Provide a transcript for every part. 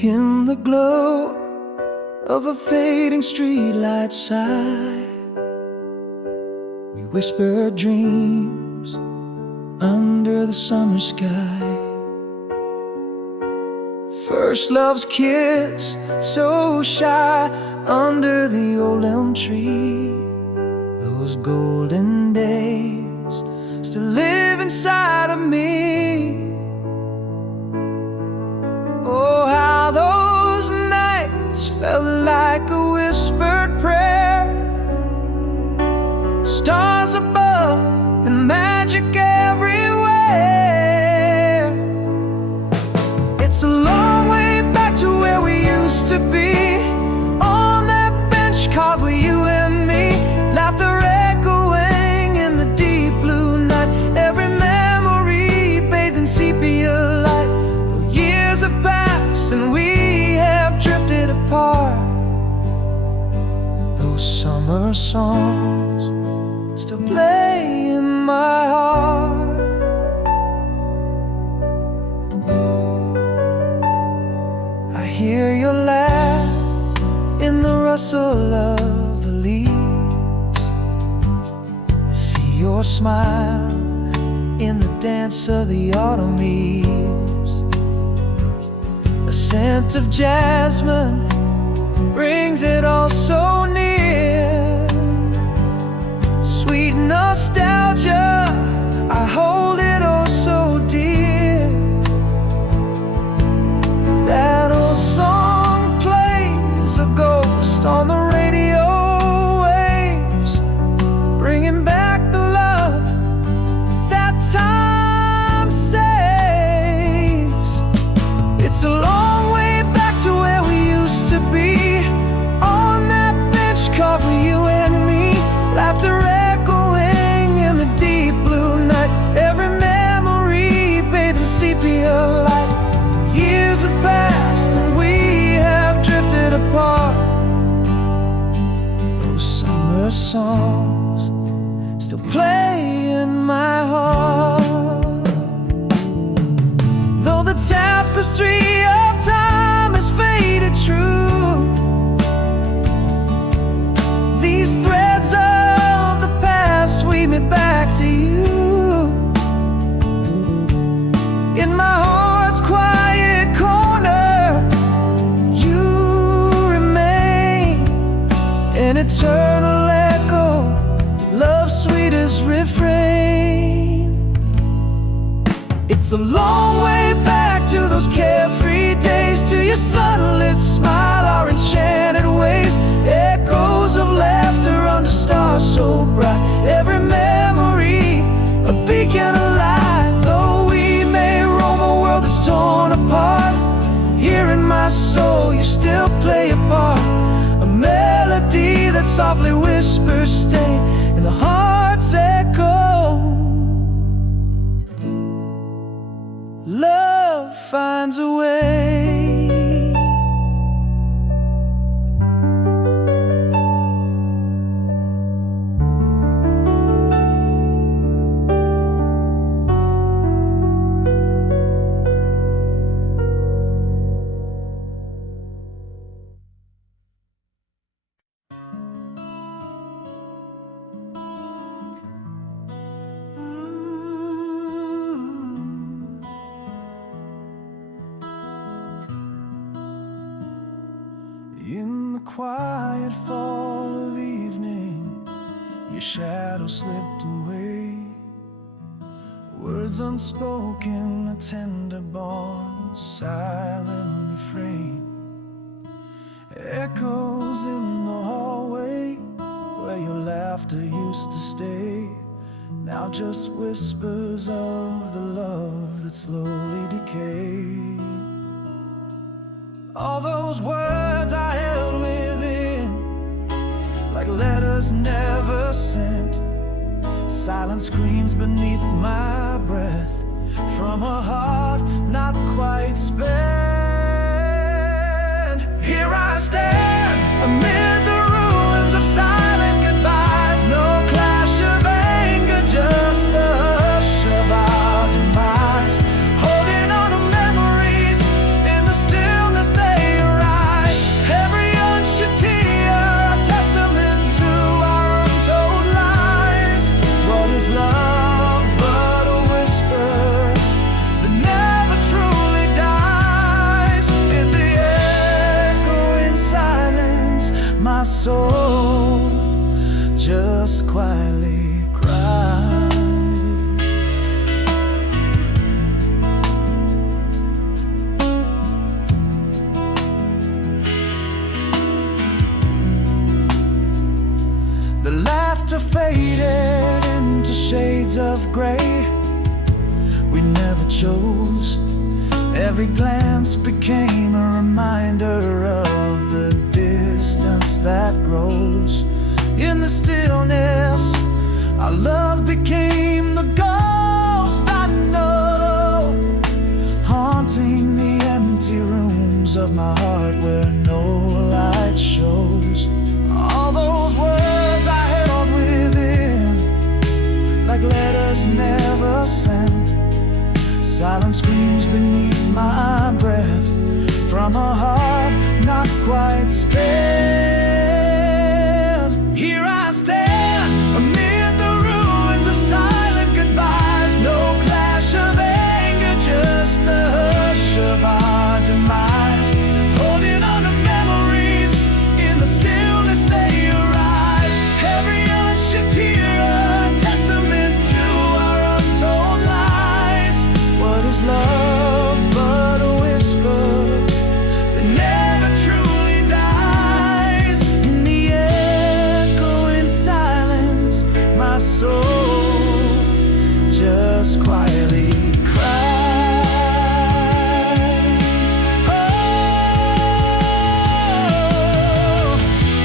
In the glow of a fading streetlight side, we whispered dreams under the summer sky. First love's kiss, so shy under the old elm tree. Those golden days still live inside of me. Oh, how those nights felt like a whispered prayer. Stars above and magic everywhere. It's a long way back to where we used to be, on that bench carved with you and me, laughter echoing in the deep blue night. Every memory bathed in sepia light. Though years have passed and we have drifted apart, those summer songs still play in my heart. I hear your laugh in the rustle of the leaves. I see your smile in the dance of the autumn leaves. A scent of jasmine brings it all so near. Sweet nostalgia, I hold it oh so dear. That old song plays a ghost on the radio waves, bringing back the love that time saves. It's a long way back to where we used to be, on that bench carved with you and me, laughter echoing in the deep blue night. Every memory bathed in sepia light. Years have passed and we have drifted apart. Those summer songs still play in my heart. Though the tapestry of time has faded true, these threads of the past weave me back to you. In my heart's quiet corner, you remain an eternal echo, love's sweetest refrain. It's a long way back to those carefree days, to your sunlit smile, our enchanted ways, echoes of laughter under stars so bright. Every memory a beacon of light. Though we may roam a world that's torn apart, here in my soul you still play a part. A melody that softly whispers stay in the heart's echo. Love finds a way. In the quiet fall of evening, your shadow slipped away. Words unspoken, a tender bond silently framed. Echoes in the hallway where your laughter used to stay, now just whispers of the love that slowly decayed. All those words I held within, like letters never sent, silent screams beneath my breath, from a heart not quite spent. Here I stand amid the ruins of silent goodbyes, no clash of anger, just the hush of our demise, holding on to memories in the stillness that soul just quietly cries. The laughter faded into shades of gray we never chose. Every glance became a reminder of the distance that grows. In the stillness, our love became the ghost I know, haunting the empty rooms of my heart where no light shows. All those words I held within, like letters never sent, silent screams beneath my breath from a heart not quite spent. Here I stand amid the ruins of silent goodbyes. No clash of anger, just the hush of our demise. Holding on to memories, in the stillness they arise. Every unshed tear a testament to our untold lies. What is love but a whisper that never truly dies? In the echoing silence, my soul just quietly cries. Oh,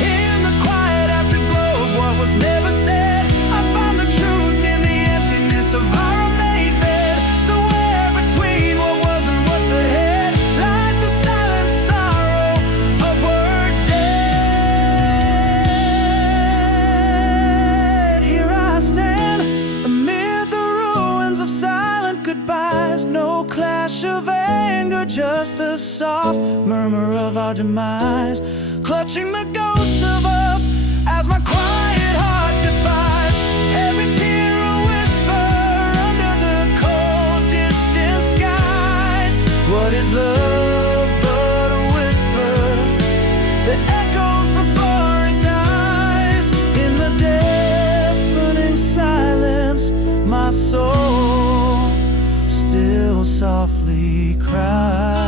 in the quiet afterglow of what was never said, I found the truth in the emptiness of our unmade bed. Somewhere between what was and what's ahead lies the silent sorrow of words dead. Here I stand amid the ruins of silent goodbyes. No clash of anger, just the soft murmur of our demise. Clutching the ghosts of us as my quiet heart defies. Every tear a whisper under the cold distant skies. What is love but a whisper that echoes before it dies? In the deafening silence, my soul still softly cries.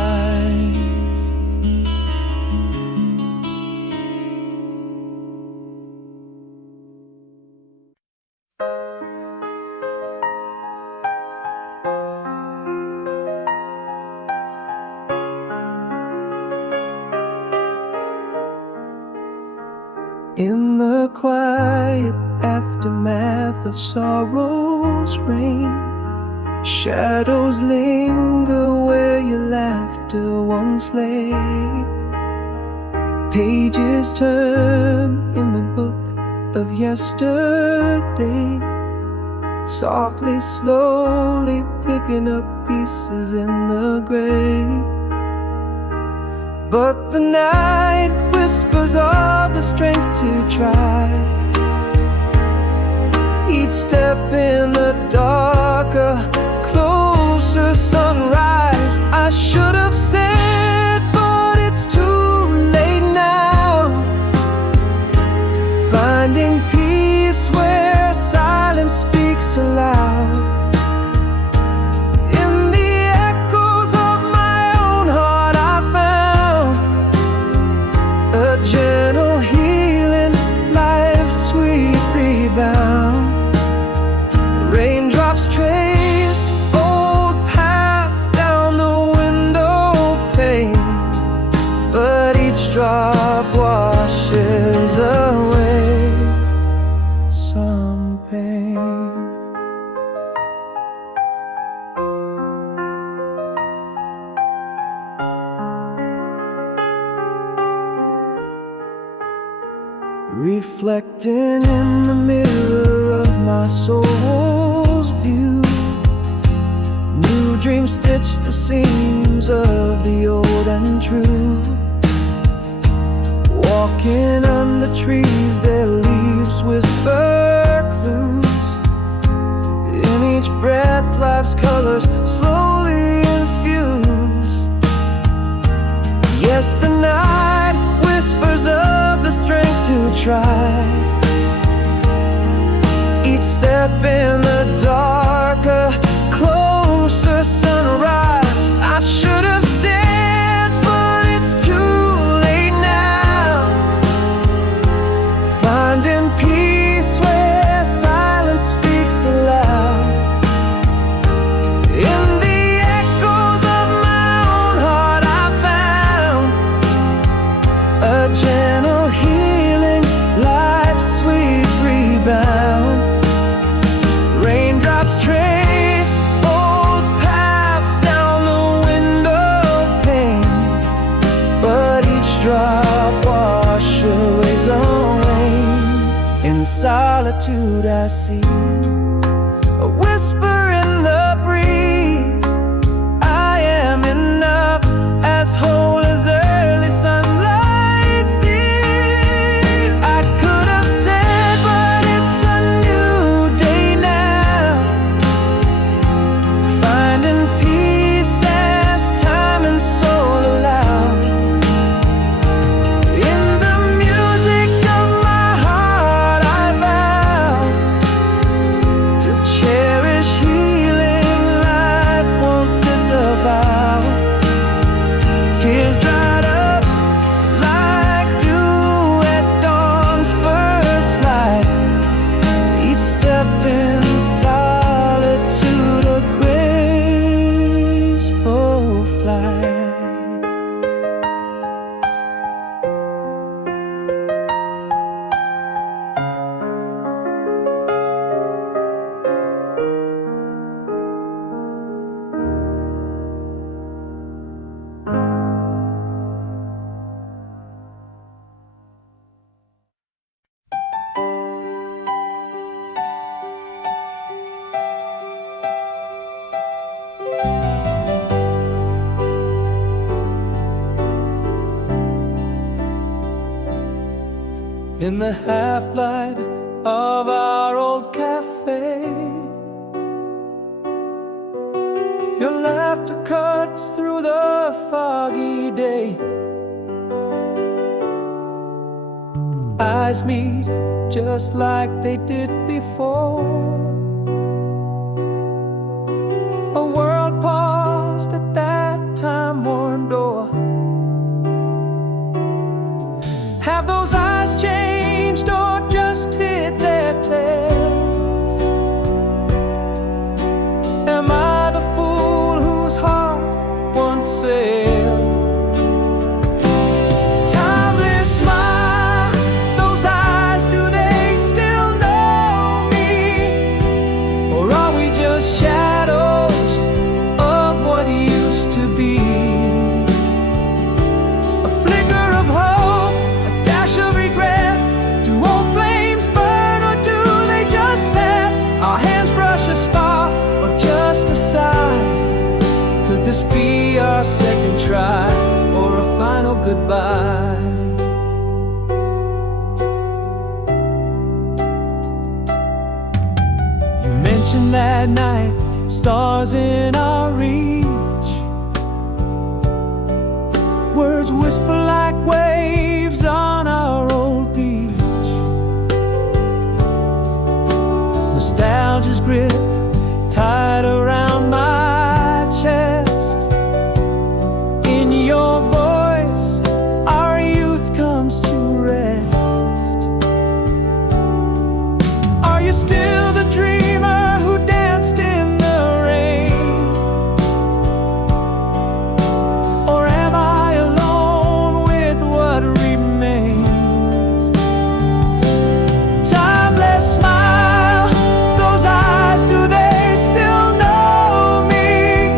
In the quiet aftermath of sorrow's rain, shadows linger where your laughter once lay. Pages turn in the book of yesterday, softly, slowly picking up pieces in the gray. But the night whispers of the strength to try. Each step in the darker, closer sunrise. I should have said, but it's too late now. Finding peace where silence speaks aloud. In the echoes of my own heart I found a gentle healing, life's sweet rebound. Raindrops trace old paths down the window pane, but each drop washes away some pain. Reflecting in the mirror of my soul's view, new dreams stitch the seams of the old and true. Walking under trees, their leaves whisper clues. In each breath, life's colors slowly infuse. Yes, the night whispers whispers of the strength to try. Each step in the darker, closer sunrise. I should have said, but it's too late now. Finding peace where silence speaks aloud. In the echoes of my own heart I found a gentle healing, life's sweet rebound. Raindrops trace old paths down the window pane, but each drop wash away's own rain. In solitude I see a whisper in the breeze. I am enough, as whole as early sunlight sees. I could have said, but it's a new day now. Finding peace as time and soul allow. In the music of my heart I vow to cherish healing, life won't disavow. Tears dried up like dew at dawn's first light. Each step in solitude a graceful flight. In the half-light of our old cafe, your laughter cuts through the foggy day. Eyes meet just like they did before. A world paused at that time-worn door. Have those eyes changed or just hid their tails? Am I the fool whose heart once sailed? Timeless smile, those eyes, do they still know me? Or are we just shadows of what used to be? A flicker of hope, of regret. Do old flames burn, or do they just set? Our hands brush a spark, or just a sigh. Could this be our second try, or a final goodbye? You mentioned that night, stars in our reach. Words whisper like waves on our old beach. Nostalgia's grip tied around my chest. In your voice, our youth comes to rest. Are you still the dreamer who danced in the rain? Or am I alone with what remains? Timeless smile, those eyes, do they still know me?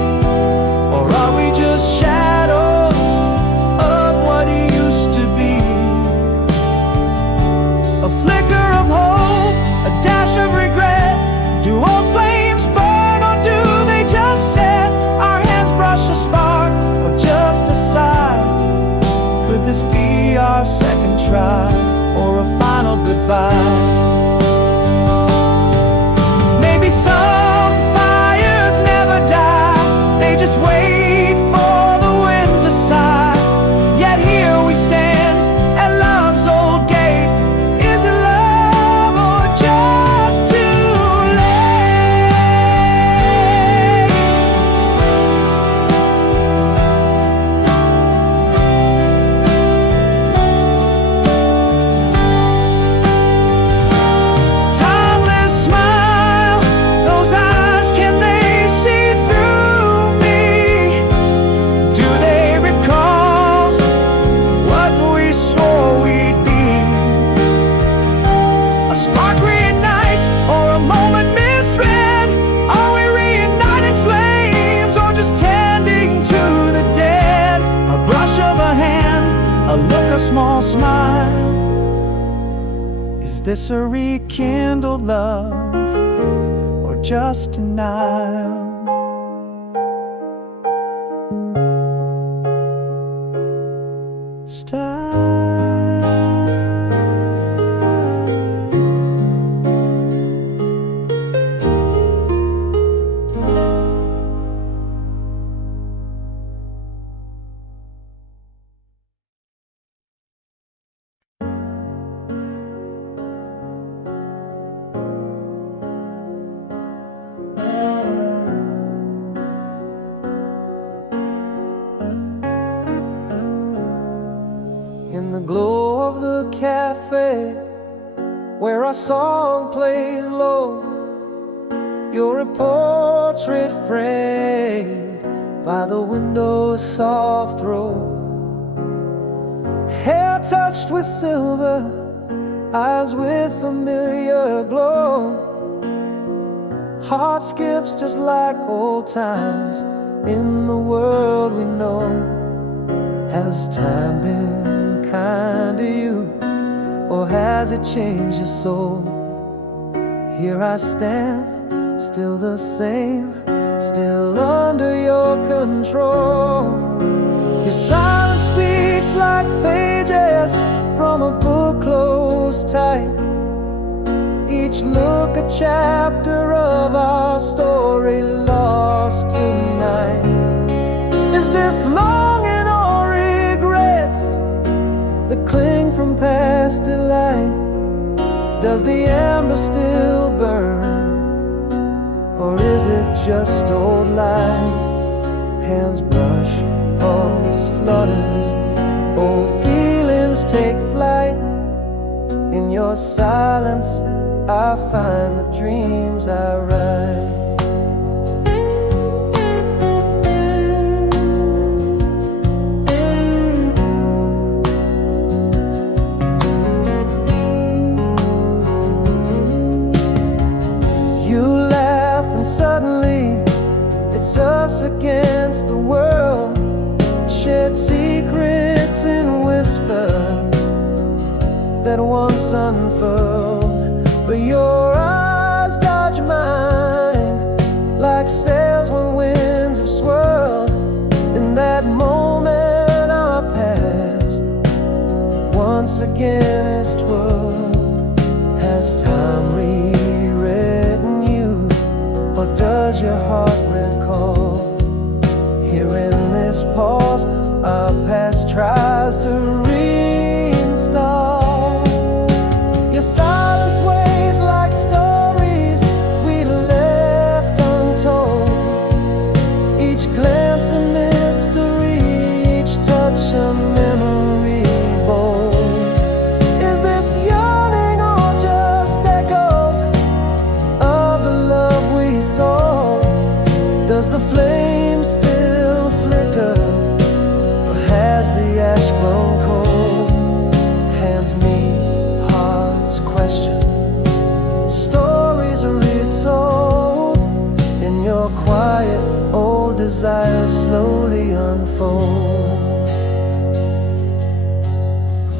Or are we just shadows of what used to be? A flicker of hope, a dash of regret. Do old flames burn, or do they just set? Our hands brush a spark, or just a sigh. Could this be our second try, or a final goodbye? Maybe some fires never die, they just wait for the wind to sigh. Yet here we stand, a small smile? Is this a rekindled love or just denial? In the glow of the cafe, where our song plays low, you're a portrait framed by the window's soft row. Hair touched with silver, eyes with familiar glow. Heart skips just like old times in the world we know. Has time been kind to you, or has it changed your soul? Here I stand, still the same, still under your control. Your silence speaks like pages from a book closed tight. Each look a chapter of our story lost tonight. Is this longing or regrets that cling from past delight? Does the ember still burn, or is it just old light? Hands brush, pulse flutters, old feelings take flight. In your silence I find the dreams I write. Suddenly, it's us against the world. Shared secrets in whisper that once unfurled. But your eyes dodge mine like sails when winds have swirled. In that moment our past once again is twirled. Has time rewritten you, or does your heart recall? Here in this pause, our past tries to reinstall. Your silence weighs like stories we left untold. Each glance a mystery, each touch a memory bold. Is this yearning or just echoes of the love we saw? Does the flame still flicker, or has the ash grown cold? Hands meet, hearts question, stories are retold. In your quiet, old desires slowly unfold.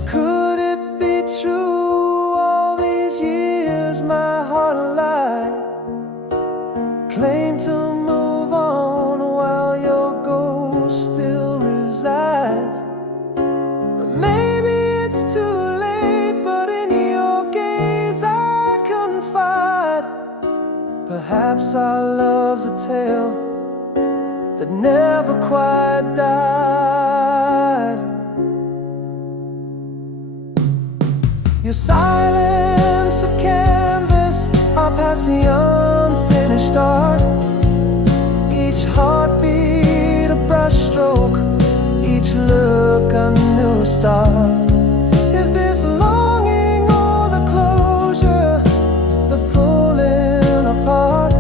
Could it be true all these years my heart lied? Claim to move on while your ghost still resides. But maybe it's too late, but in your gaze I confide. Perhaps our love's a tale that never quite died. Your silence a canvas, our past the unfinished art. Each heartbeat a brushstroke, each look a new start. Is this longing or the closure, the pulling apart?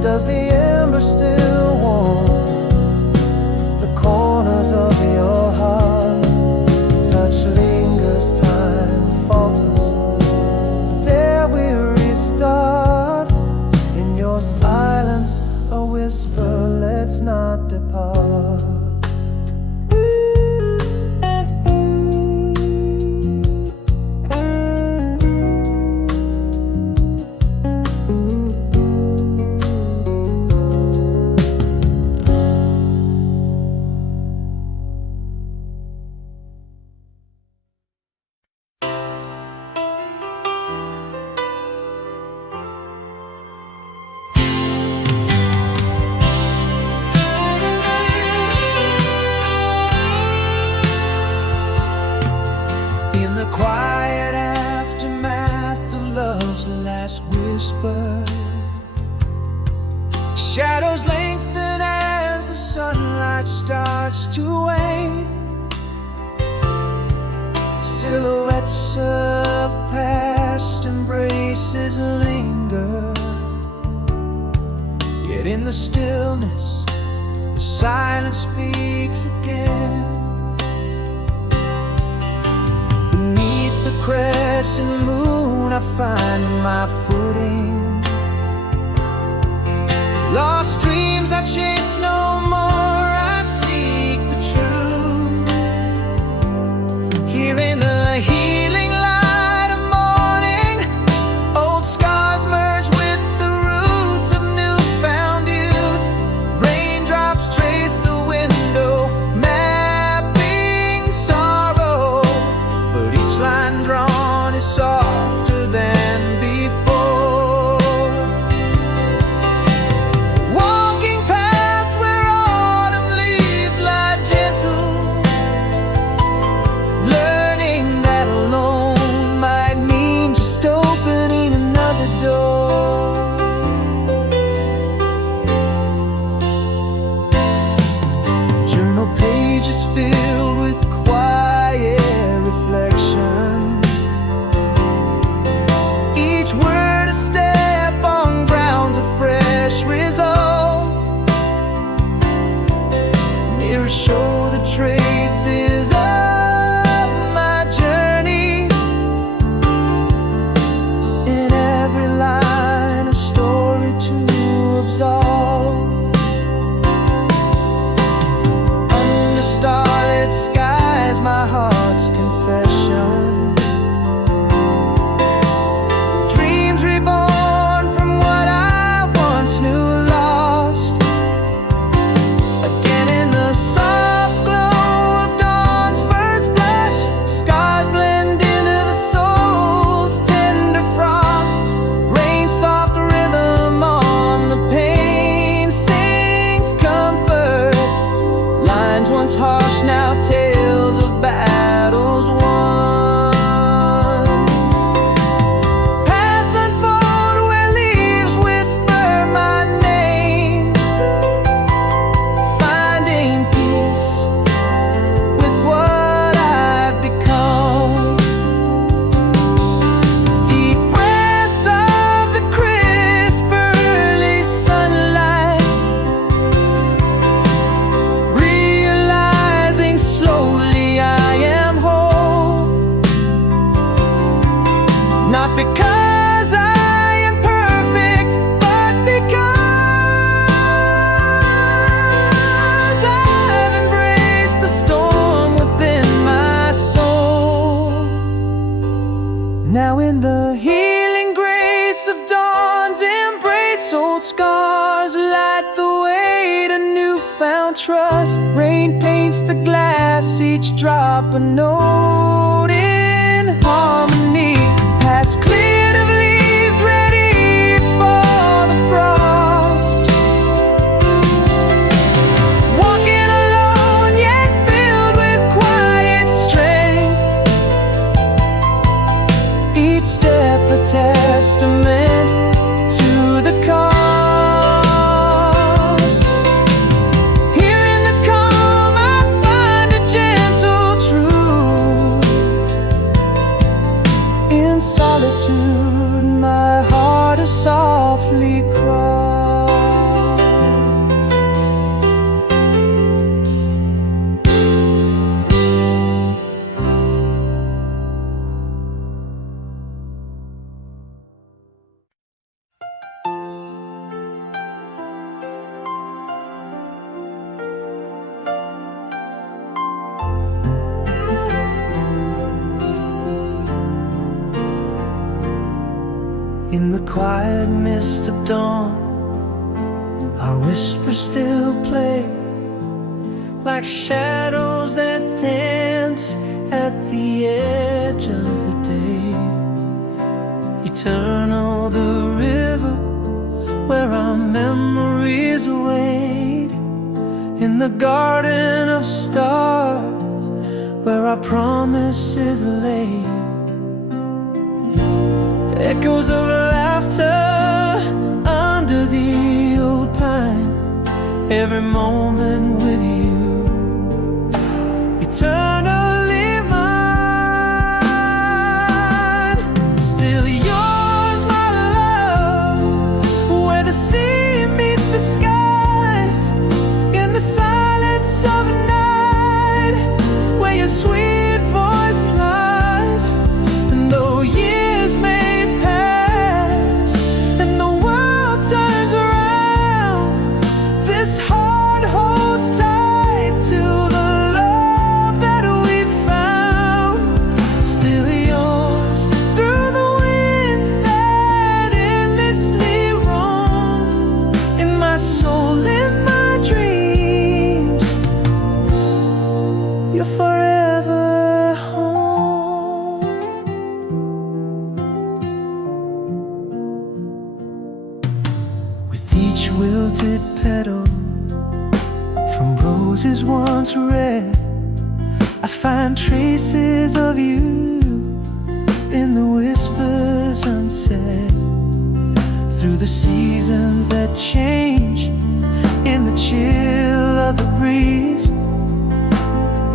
Does the ember still warm the corners of your heart? Touch lingers, time falters. Dare we restart? In your silence a whisper, let's not depart. the quiet aftermath of love's last whisper, shadows lengthen as the sunlight starts to wane. Silhouettes of past embraces linger, yet in the stillness the silence speaks again. Beneath the crescent moon I find my footing. Lost dreams I chase no more, I seek the truth. Here in the healing light of morning, old scars merge with the roots of newfound youth. Raindrops trace the window, mapping sorrow, but each line drawn is softer than before. Walking paths where autumn leaves lie gentle, learning that alone might mean just opening another door. Journal pages filled with quiet reflection, each word a step on grounds of fresh resolve. Mirrors show the traces of my journey, in every line a story to absolve. Under starlit skies my heart's confession, dreams reborn from what I once knew lost. Again in the soft glow of dawn's first blush, scars blend into the soul's tender frost. Rain soft rhythm on the pain sings comfort. Lines once harsh, now tales of battles won. Paths unfold where leaves whisper my name, finding peace with what I've become. Deep breaths of the crisp early sunlight, realizing slowly I am whole. Not because I am perfect, but because I've embraced the storm within my soul. Now in the healing grace of dawn's embrace, old scars light the way to newfound trust. Rain paints the glass, each drop a note in harmony. Paths cleared of leaves ready for the frost. Walking alone yet filled with quiet strength, each step a testament to the cost. Here in the calm I find a gentle truth. In solitude my heart is softly crossed. In the quiet mist of dawn, our whispers still play, like shadows that dance at the edge of the day. Eternal the river where our memories await. In the garden of stars where our promises lay. Echoes of laughter under the old pine, every moment with you, eternally mine. Still yours, my love, where the sea meets the skies, in the silence of night, where your sweet voice lies. And though years may pass and the world turns around, this heart holds tight to the love that we found. Still yours through the winds that endlessly roam, in my soul, in my dreams, you're forever home. With each wilted petal from roses once red, I find traces of you in the whispers unsaid. Through the seasons that change, in the chill of the breeze,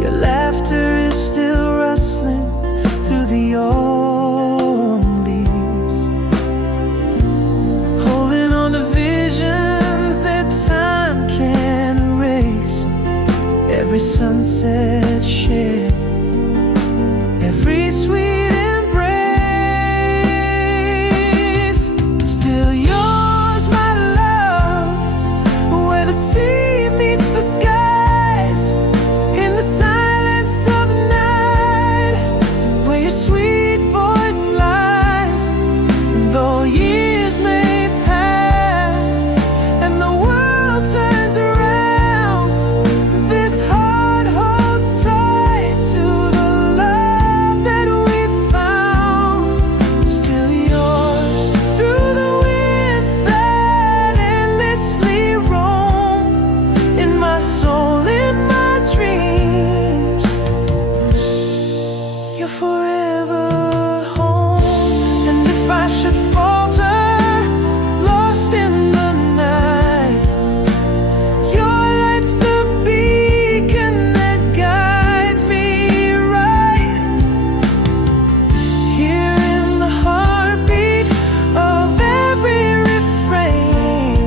your laughter is still rustling through the autumn leaves, holding on to visions that time can't erase. Every sunset shared, every sweet embrace. Still yours, my love, where the sea meets the skies, in the silence of night, where your sweet voice lies. And though years may pass and the world turns around, this heart holds tight to the love that we found. Still yours through the winds that endlessly roam, in my soul, in my dreams, you're forever home. And if I should falter, lost in the night, your light's the beacon that guides me right. Here in the heartbeat of every refrain,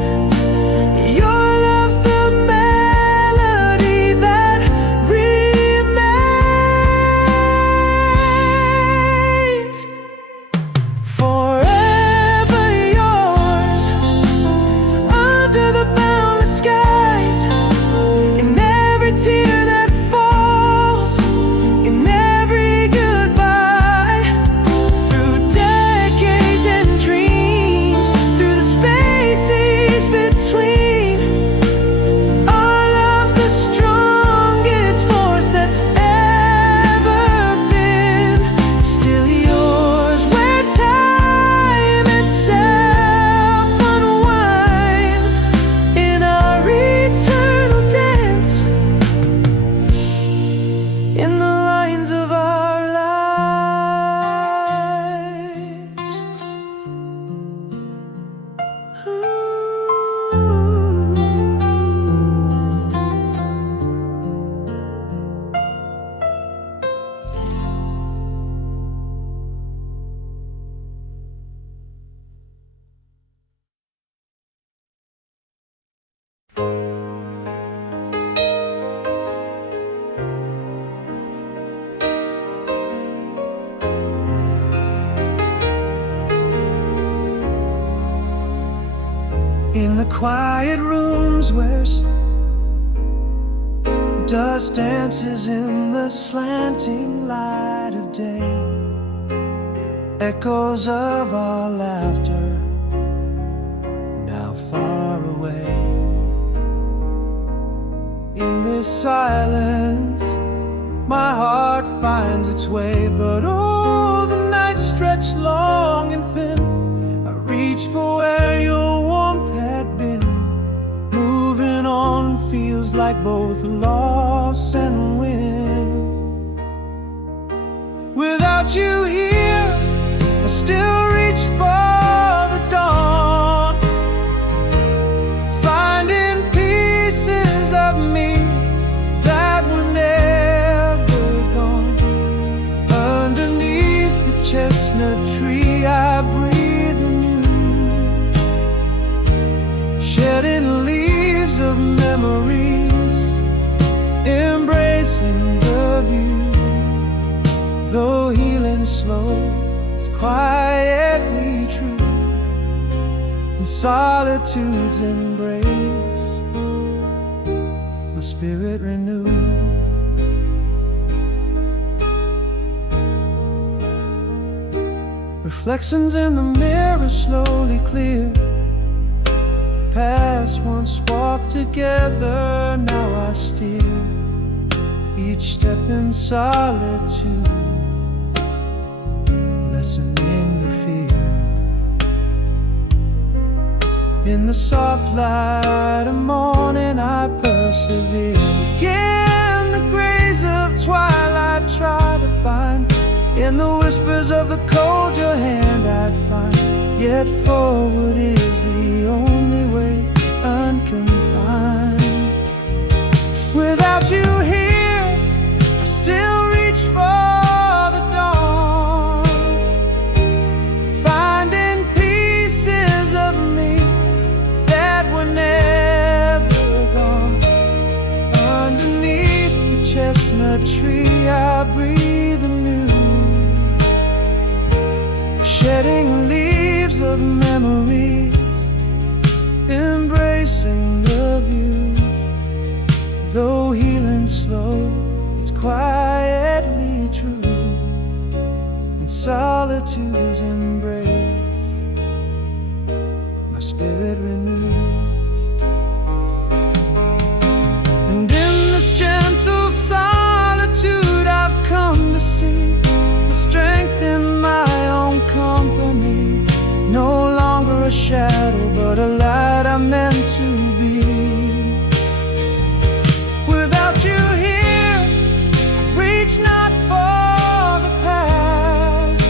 your love's the melody that remains. Forever yours, under the boundless skies, in every tear that falls, in every goodbye, through decades and dreams, through the spaces between. Our love's the strongest force that's ever been. Still yours, where time itself unwinds, in our eternal dance, in the lines of our lives. In the quiet rooms where dust dances in the slanting light of day, echoes of our laughter now far away. In this silence, my heart finds its way, but oh, the nights stretch long and thin. I reach for where your warmth had been. Moving on feels like both loss and win. Without you here, I still reach for the dawn, finding pieces of me that were never gone. Underneath the chestnut tree, I breathe anew, shedding leaves of memories, embracing the view. Though healing slow, it's quietly true. In solitude's embrace, my spirit renewed. Reflections in the mirror slowly clear. Past once walked together, now I steer each step in solitude, lessening the fear. In the soft light of morning, I persevere. Again, the grays of twilight try to bind. In the whispers of the cold, your hand I'd find. Yet forward is the only way, unconfined. Without you here, I still reach for the dawn, finding pieces of me that were never gone. Underneath the chestnut tree, I breathe anew, shedding leaves of memories, embracing the view. Though healing slow, it's quietly true. In solitude's embrace, my spirit renews. And in this gentle solitude, I've come to see the strength in my own company. No longer a shadow, but a light I'm meant to be. Without you here, reach not for the past,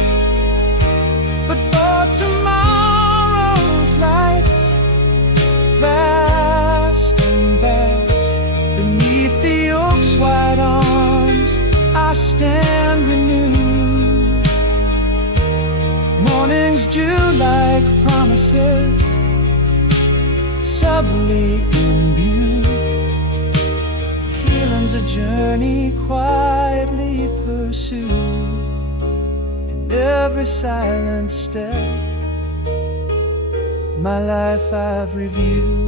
but for tomorrow's light. Vast and vast, beneath the oak's wide arms, I stand renewed. Mornings dew like promises, subtly imbued. Healing's a journey quietly pursued. In every silent step, my life I've reviewed.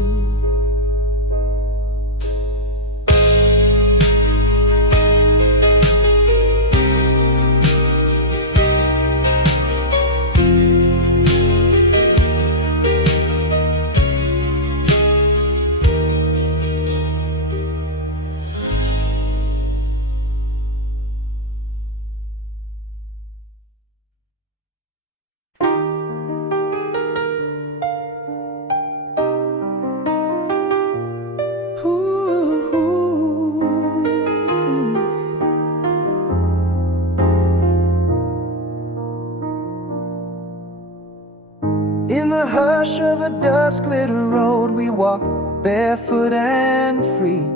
In the hush of a dusk-lit road, we walk barefoot and free.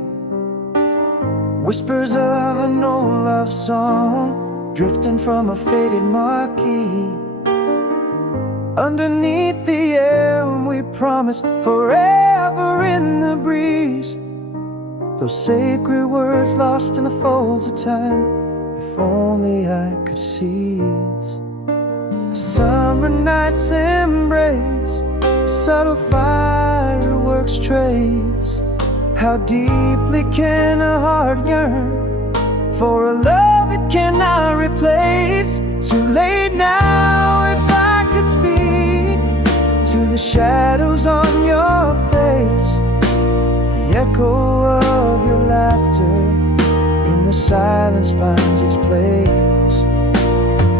Whispers of an old love song drifting from a faded marquee. Underneath the elm, we promise forever in the breeze. Those sacred words lost in the folds of time, if only I could seize. Summer night's embrace, subtle fireworks trace. How deeply can a heart yearn for a love it cannot replace? Too late now, if I could speak to the shadows on your face, the echo of your laughter in the silence finds its place.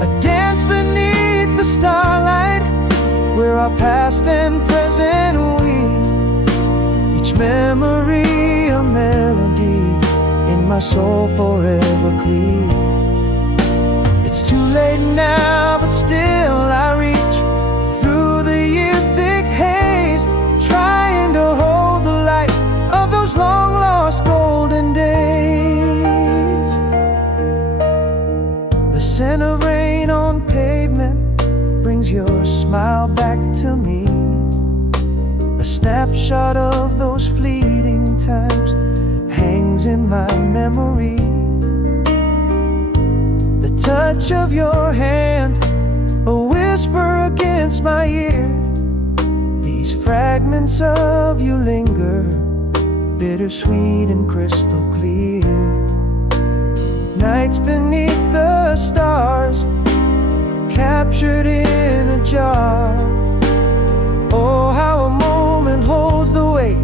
A dance beneath the starlight, where our past and present weave, each memory a melody in my soul forever cleave. It's too late now, but still I reach through the year-thick haze, trying to hold the light of those long-lost golden days. The scent of rain on pavement brings your smile back to me, a snapshot of those fleeting times hangs in my memory. The touch of your hand, a whisper against my ear. These fragments of you linger, bittersweet and crystal clear. Nights beneath the stars, captured in a jar. Oh, how a moment holds the weight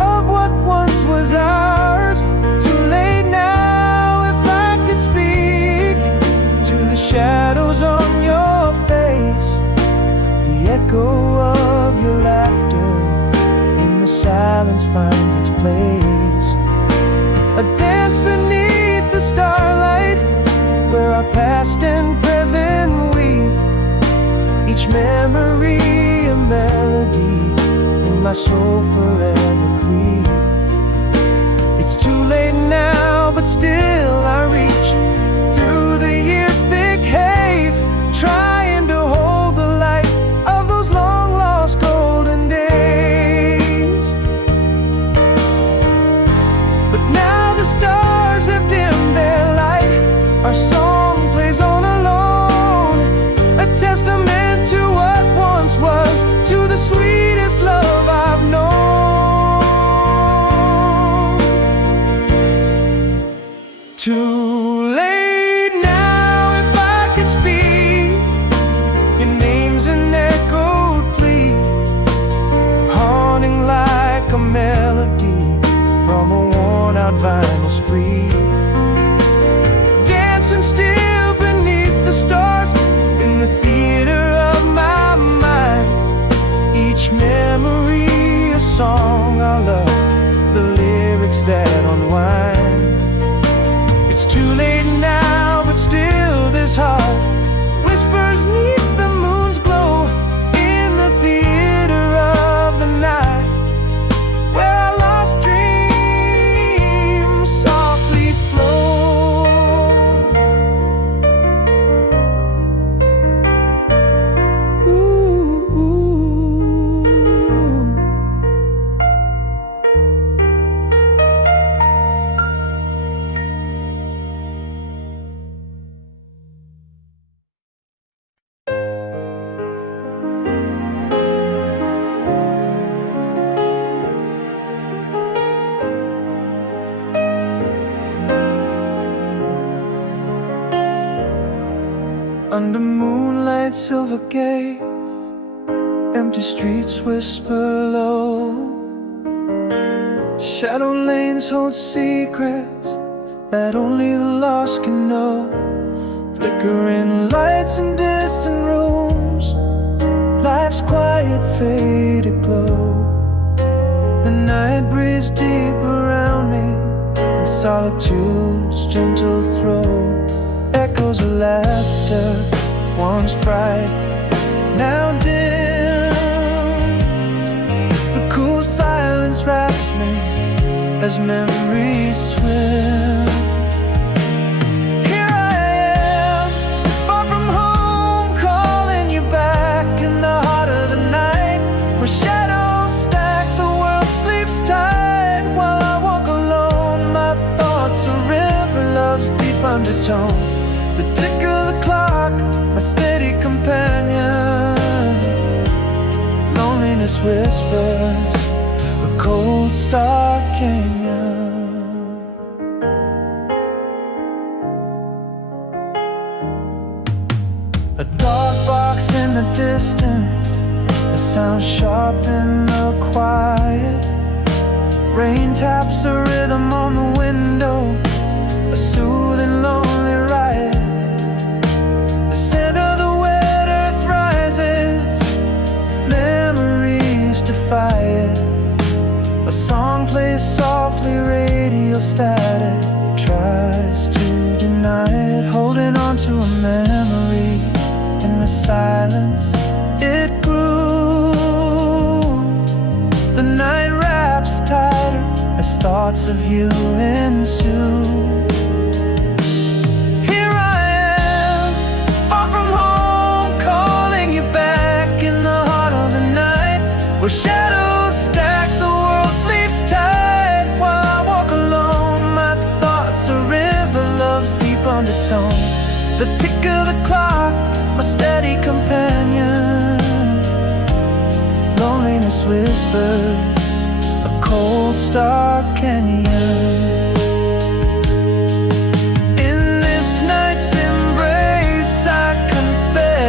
of what once was ours. Too late now, if I could speak to the shadows on your face, the echo of your laughter in the silence finds its place. A dance beneath the starlight, where our past and present weave, each memory a melody in my soul forever cleave. It's too late now, but still I reach through the year's thick haze, trying to hold the light of those long-lost golden days. But now the stars have dimmed their light, our song plays on alone, a testament to what once was, to the sweetest love I've known. Too late now, if I could speak, your name's an echoed plea, haunting like a melody from a worn-out vinyl spree. Dancing still beneath the stars in the theater of my mind, each memory a song I love, the lyrics that unwind. It's too late now, but still this heart whispers neath the moon's glow, in the theater of the night, where our lost dreams softly flow. Under moonlight, silver gaze, empty streets whisper low, shadow lanes hold secrets that only the lost can know. Flickering lights in distant rooms, life's quiet faded glow. The night breathes deep around me, in solitude's gentle throw. Echoes of laughter, once bright, now dim. The cool silence wraps me as memories swim. Here I am, far from home, calling you back in the heart of the night, where shadows stack, the world sleeps tight, while I walk alone. My thoughts a river, love's deep undertone. The tick of the clock, my steady companion. Loneliness whispers, a cold star canyon. A dark box in the distance, a sound sharp in the quiet. Rain taps a rhythm on the window, a soothing lonely riot. The scent of the wet earth rises, memories defy it. A song plays softly, radio static tries to deny it. Holding on to a memory. In the silence it grew. The night wraps tighter as thoughts of you ensue. Here I am, far from home, calling you back in the heart of the night, where shadows stack, the world sleeps tight. While I walk alone, my thoughts a river, love's deep undertone. The tick of the clock, my steady companion. Loneliness whispers, a cold star canyon. In this night's embrace I confess,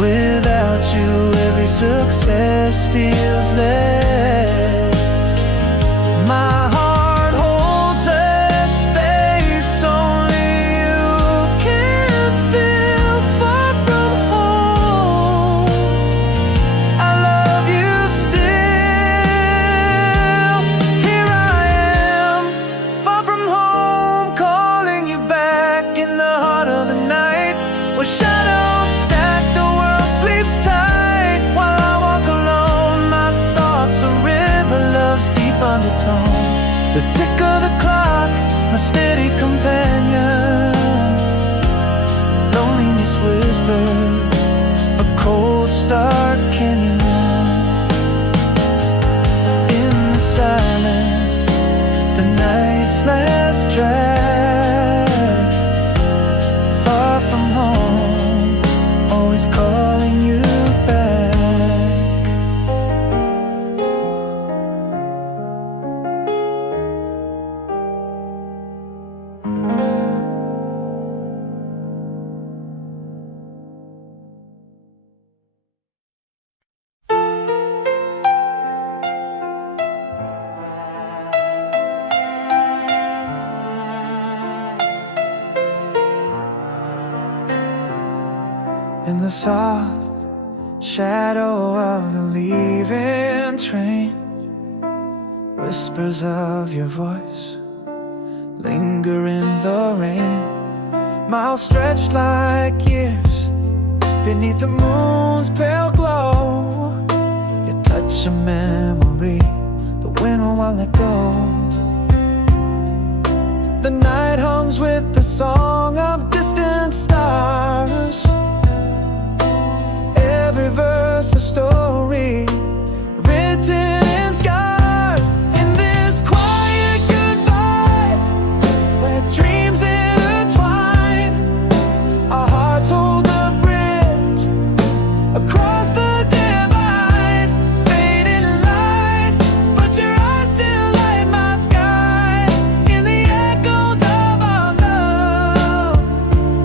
without you every success feels less. My heart holds a space only you can fill. Far from home, I love you still. Here I am, far from home, calling you back in the heart of the night, where shadows stack, the world sleeps tight. While I walk alone, my thoughts a river, love's deep undertone. The tick of the clock, my steady companion. Loneliness whispers, a cold star canyon. In the silence, the night's last drag. Far from home, always calling you back. In the soft shadow of the leaving train, whispers of your voice linger in the rain. Miles stretched like years beneath the moon's pale glow. You touch a memory, the wind won't let go. The night hums with the song of distant stars. Every verse a story written in scars. In this quiet goodbye, where dreams intertwine, our hearts hold the bridge across the divide. Fading light, but your eyes still light my skies. In the echoes of our love,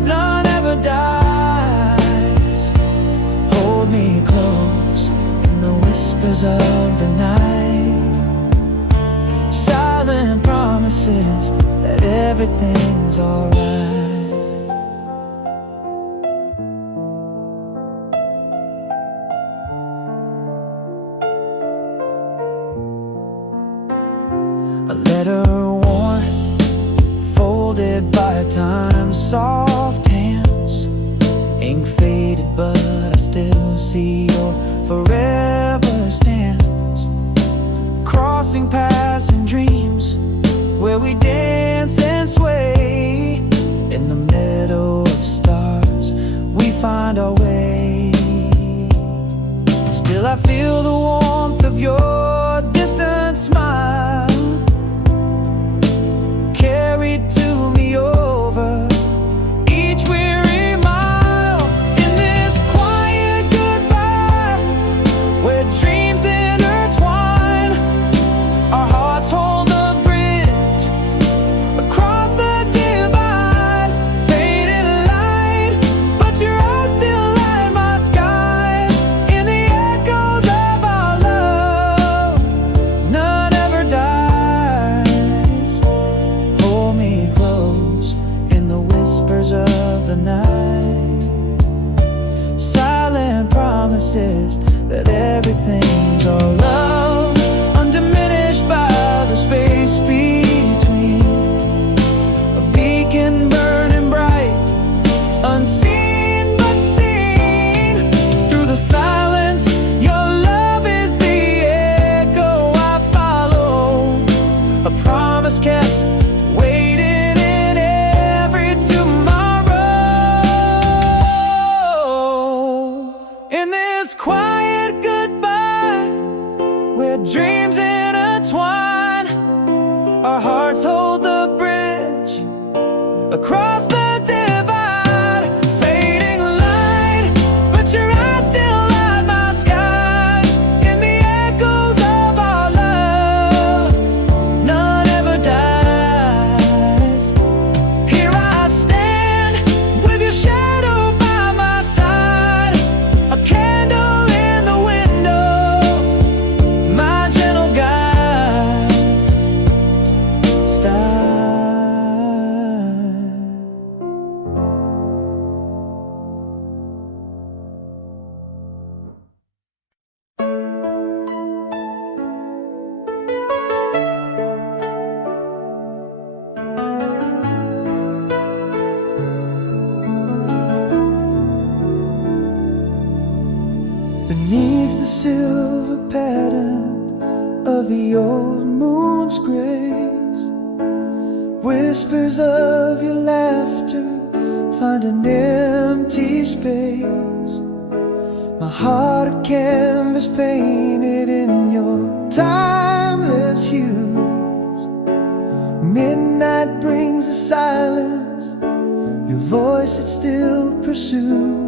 none ever dies. Hold me close in the whispers of the night. Silent promises that everything's alright. A letter worn, folded by time's soft hands. Ink faded, but I still see your forever stands. Crossing paths and dreams, where we dance and sway. In the meadow of stars, we find our way. Still I feel the warmth of your distant smile, carried to me over each weary mile. In this quiet goodbye, where dreams intertwine, our hearts hold the bridge across the divide. Fading light, but your eyes still light my skies. In the echoes of our love, none ever dies. Here I stand with your shadow by my side, a candle in the window, my gentle guide. Beneath the silver pattern of the old moon's grace, whispers of your laughter find an empty space. My heart a canvas painted in your timeless hues. Midnight brings a silence, your voice it still pursues.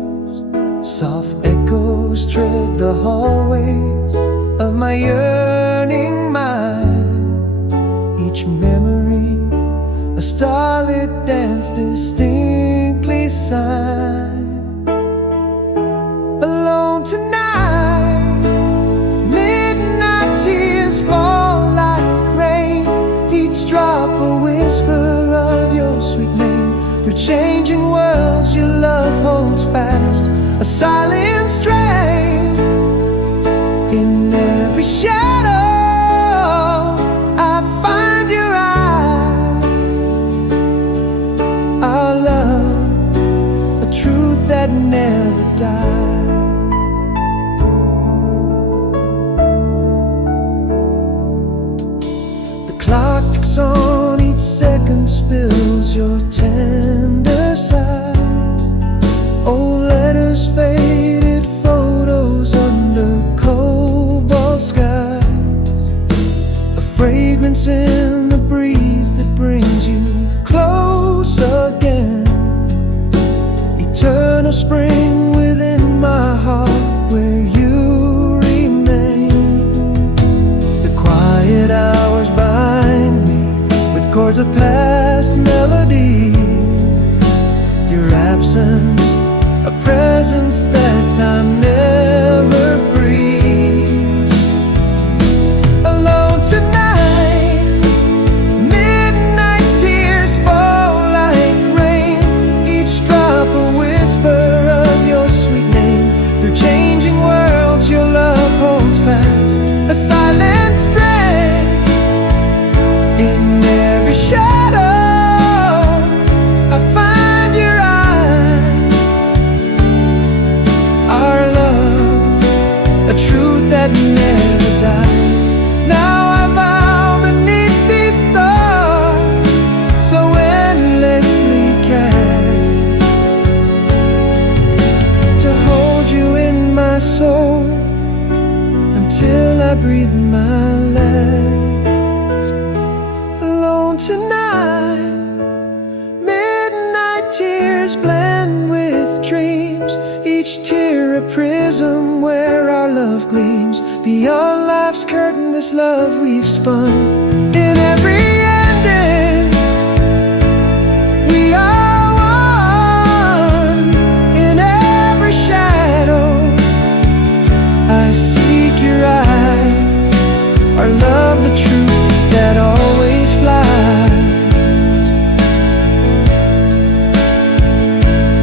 Soft echoes tread the hallways of my yearning mind. Each memory a starlit dance distinctly signed. Alone tonight, midnight tears fall like rain, each drop a whisper of your sweet name. Through changing worlds your love holds fast, a silent strain. In every shadow I find your eyes, our love, a truth that never dies. The clock ticks on, each second spills your tender sighs. Old letters, faded photos under cobalt skies. A fragrance in the breeze that brings you close again. Eternal spring within my heart where you remain. The quiet hours bind me with chords of past melodies. Your absence, a presence that time never frees. Alone tonight, midnight tears fall like rain, each drop a whisper of your sweet name. Through changing worlds your love holds fast, a silent strength. In every shadow I find your eyes, our love, a truth that never dies. Now I vow beneath these stars, so endlessly cast, to hold you in my soul until I breathe my last. Alone tonight, midnight tears blend with dreams, each tear a prism where our love gleams. Beyond life's curtain, this love we've spun. In every ending, we are one. In every shadow, I seek your eyes, our love, the truth that always flies.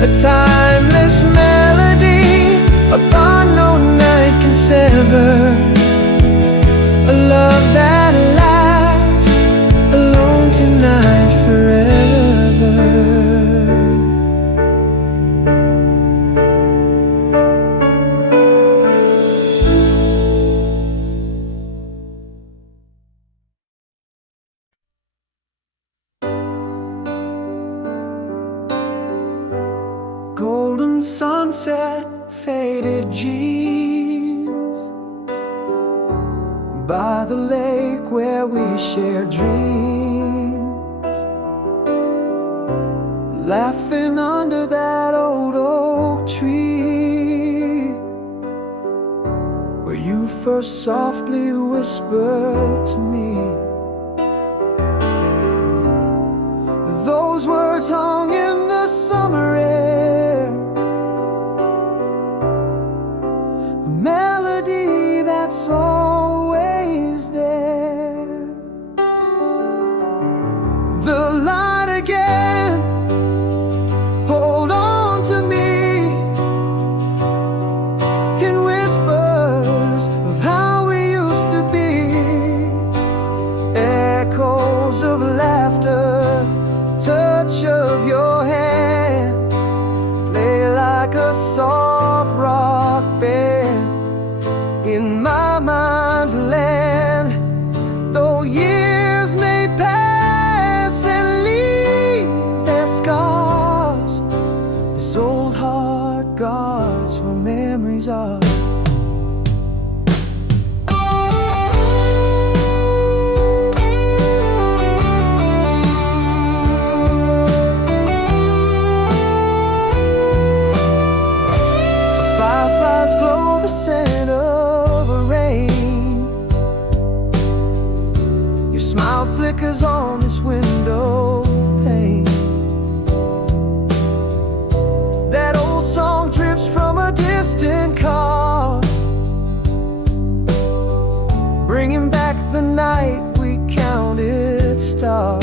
A timeless melody, a bond no night can sever, a love that lasts, alone tonight forever. Golden sunset, faded jeans, by the lake where we share dreams. laughing under that old oak tree, where you first softly whispered to me. Those words hung in the summer air, a melody that's always there. The light again, hold on to me, in whispers of how we used to be, echoes of laughter, touch of your hand, play like a soft rock band in my mind's land. Though years may pass and leave their scars, this old heart guards where memories are. Fireflies glow the scent of a rain, your smile flickers on this window pane. That old song drips from a distant car, bringing back the night we counted stars.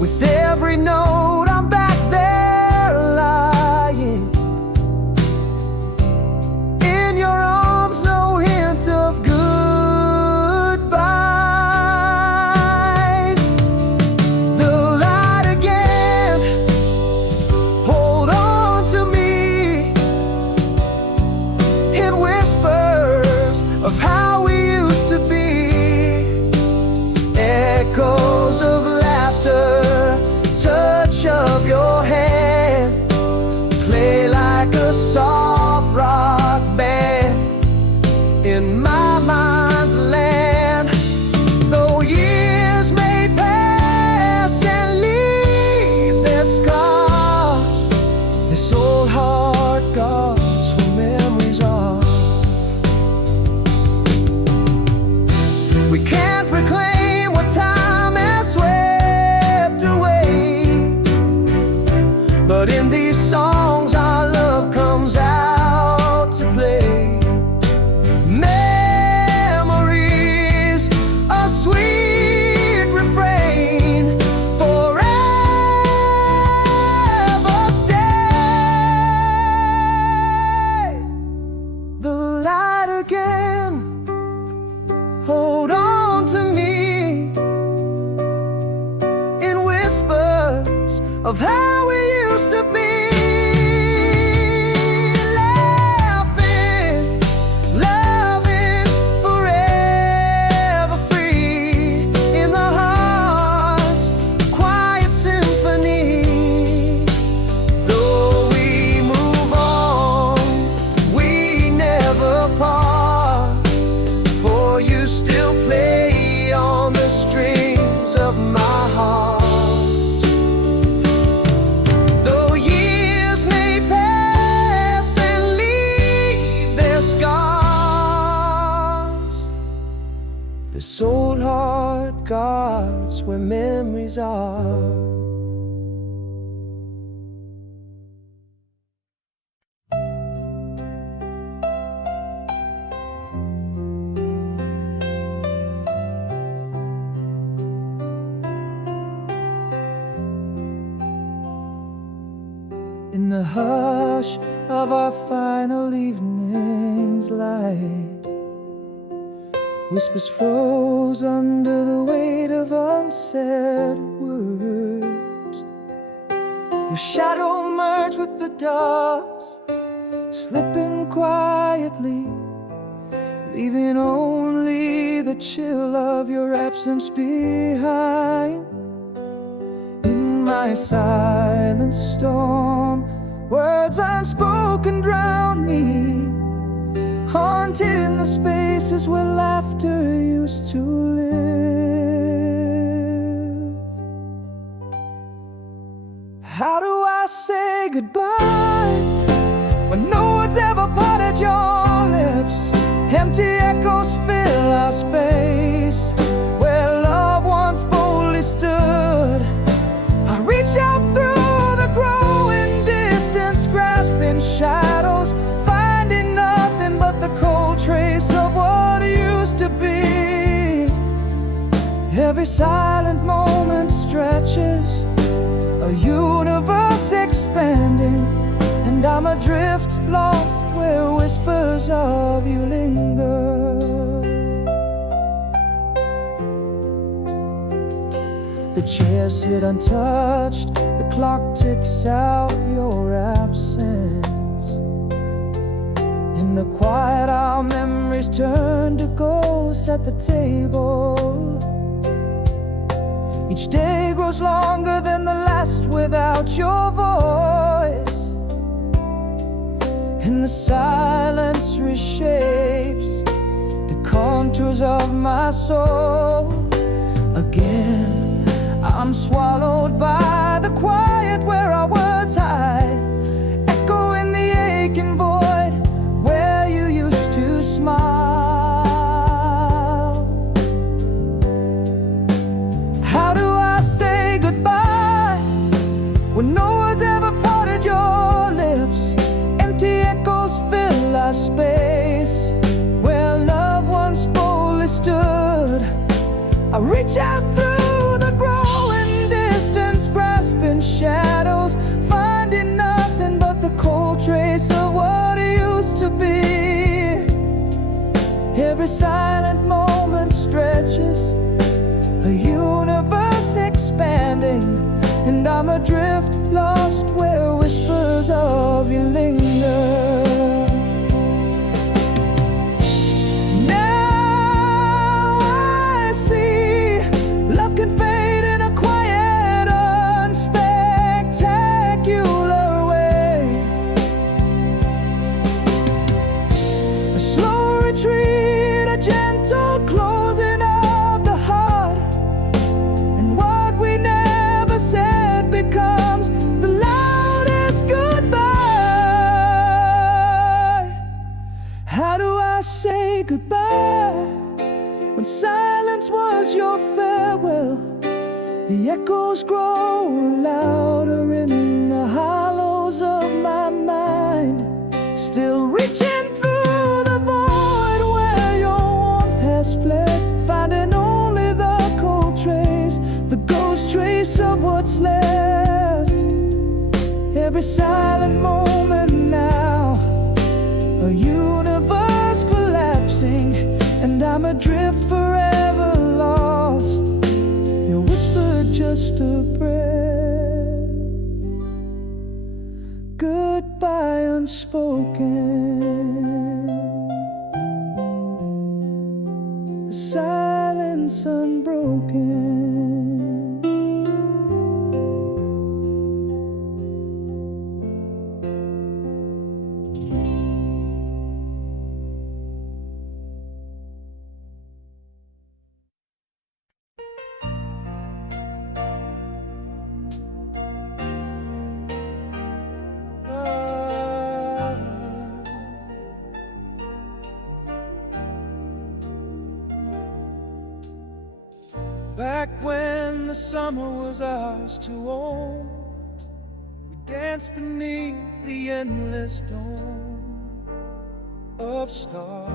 With every note I'm back there lying in your arms, no hint of goodbyes. The light again, hold on to me, in whispers of how we used to be, echoes of laughter, touch of your hand, play like a soft rock band in my mind's land. Though years may pass and leave their scars, this old heart guards where memories are. We can't reclaim what time has swept away, but in these songs our love comes out to play. Memories, a sweet refrain, forever stay. The light again, hold on to me, in whispers of how we used to be, laughing, loving, forever free, in the heart's quiet symphony. Though we move on, we never part, for you still play on the strings of my heart. Though years may pass and leave their scars, this old heart guards where memories are. In the hush of our final evening's light, whispers froze under the weight of unsaid words. Your shadow merged with the dust, slipping quietly, leaving only the chill of your absence behind. In my silent storm, words unspoken drown me, haunting the spaces where laughter used to live. say goodbye when no words ever parted your lips? Empty echoes fill our space where love once boldly stood. I reach out through the growing distance, grasping shadows, finding nothing but the cold trace of what used to be. Every silent moment stretches, a universe expanding, and I'm adrift, lost where whispers of you linger. The chairs sit untouched, the clock ticks out your absence. In the quiet our memories turn to ghosts at the table. Each day grows longer than the last without your voice, and the silence reshapes the contours of my soul. Again, I'm swallowed by the quiet where our words hide, echoing the aching void where you used to smile. How do I say goodbye when no words ever parted your lips? Empty echoes fill our space where love once boldly stood. I reach out through the growing distance, grasping shadows, finding nothing but the cold trace of what used to be. Every silent moment stretches, a universe expanding, and I'm adrift, lost where whispers of you linger. Now I see love can fade in a quiet, unspectacular way. A slow retreat, a gentle closing of the heart, and what we never said becomes the loudest goodbye. How do I say goodbye when silence was your farewell? The echoes grow louder in the hollows of my mind, still reaching through the void where your warmth has fled, finding only the cold trace, the ghost trace of what's left. Every silent moment now, a universe collapsing, and I'm adrift, forever lost. You whispered just a breath, goodbye unspoken, the silence unbroken. Back when the summer was ours to own, we danced beneath the endless dome of stars.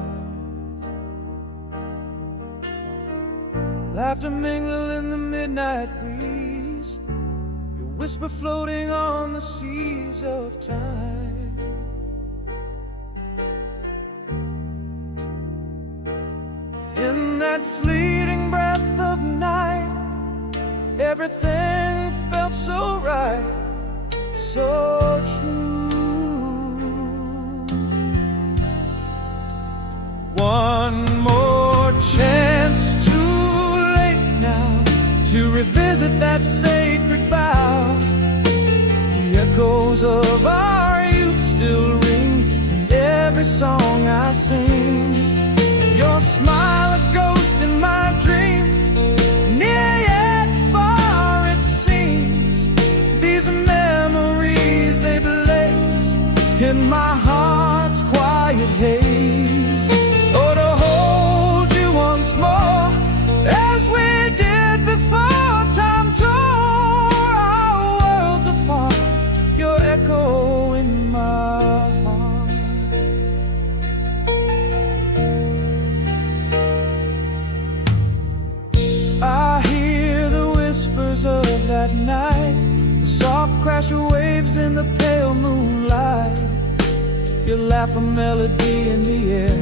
Laughter mingled in the midnight breeze, your whisper floating on the seas of time. In that fleeting breath of night, everything felt so right, so true. One more chance, too late now, to revisit that sacred vow. The echoes of our youth still ring in every song I sing. Your smile a ghost in my dreams, near yet far it seems. These are memories, they night, the soft crash of waves in the pale moonlight, your laugh, a melody in the air,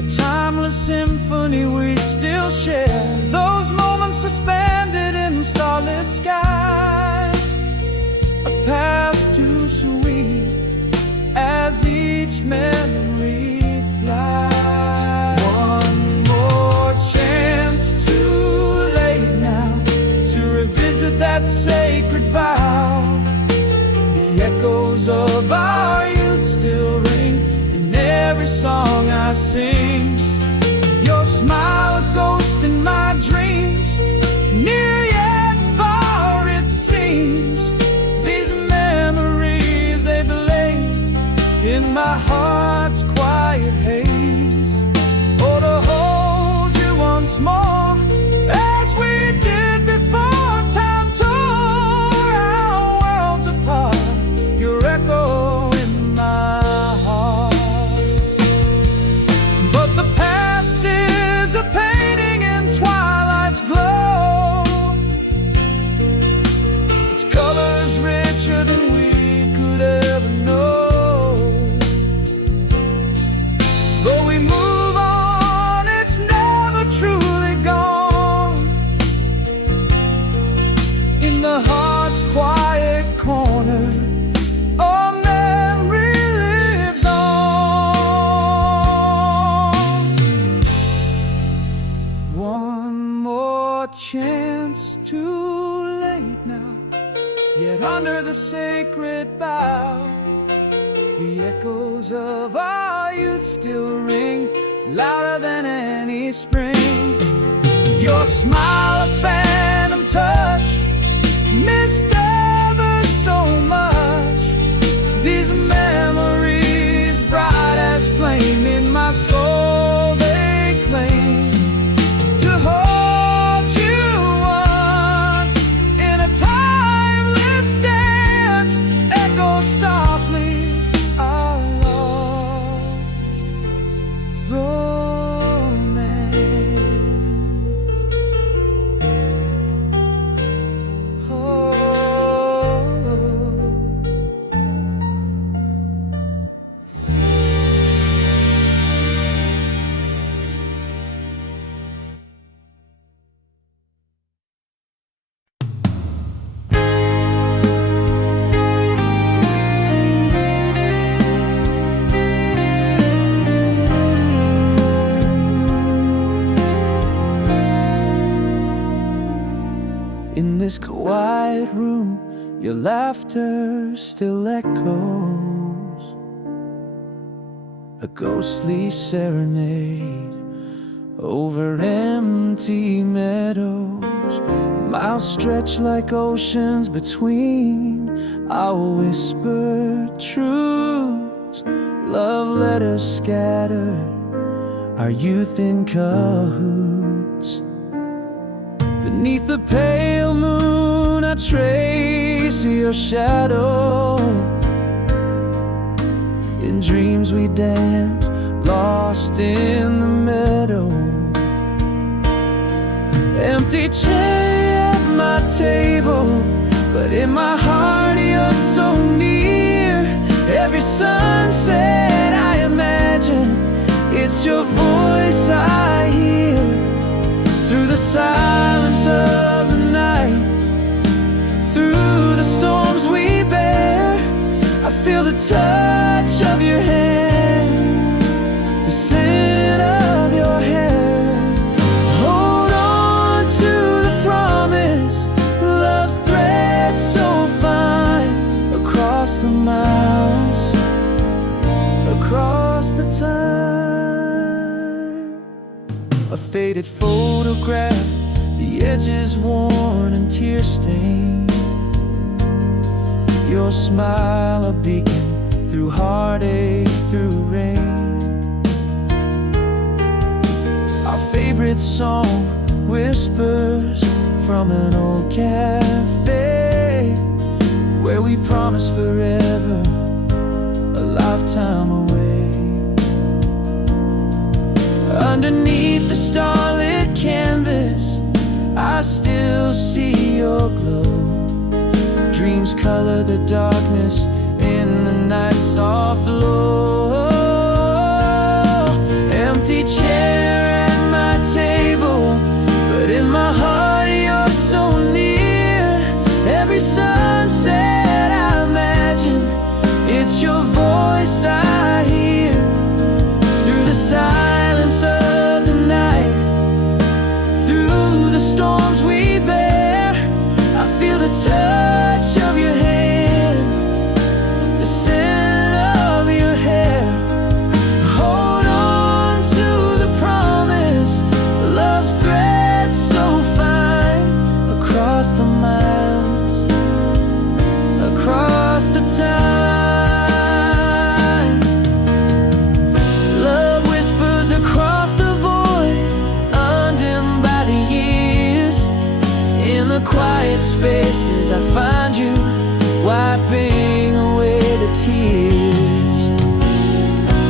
a timeless symphony we still share. Those moments suspended in starlit skies, a past too sweet as each memory flies. One more chance, too late now, to revisit that sacred vow. The echoes of our youth still ring in every song I sing. Your smile, a ghost in my dreams, near yet far it seems. These memories, they blaze in my heart's quiet haze. Oh, to hold you once more as we did before time tore our worlds apart. Your echo in my heart. But the past is a painting in twilight's glow. Its colors richer than we could ever know. Though we move on, it's never truly gone. In the heart's quiet corner, our memory lives on. One more chance, too late now, yet under the sacred bough, the echoes of our youth still ring louder than any spring. Your smile, a phantom touch, missed ever so much. These memories, bright as flame in my soul, they claim to hold you once in a timeless dance. Echo softly our lost romance. Oh. In this quiet room, your laughter still echoes, a ghostly serenade over empty meadows. Miles stretch like oceans between our whispered truths. Love letters scattered, our youth in cahoots. Beneath the pale moon, I trace your shadow. In dreams we dance, lost in the meadow. Empty chair at my table, but in my heart you're so near. Every sunset I imagine, it's your voice I hear. Through the silence of the night, through the storms we bear, I feel the touch of your hand, the scent of your hair. Hold on to the promise, love's thread so fine, across the miles, across the time. A faded photograph, the edges worn and tear-stained. Your smile, a beacon through heartache, through rain. Our favorite song whispers from an old cafe, where we promised forever, a lifetime away. Underneath the starlit canvas, I still see your glow. dreams color the darkness in the night's soft glow. Empty chair at my table, but in my heart you're so near. Every sunset I imagine, it's your voice I hear. Through the silence of the night, through the storms we bear, I feel the touch of your hand, the scent of your hair. Hold on to the promise, love's thread so fine, across the miles, across the time. Love whispers across the void, undimmed by the years. In the quiet spaces I find you, wiping away the tears.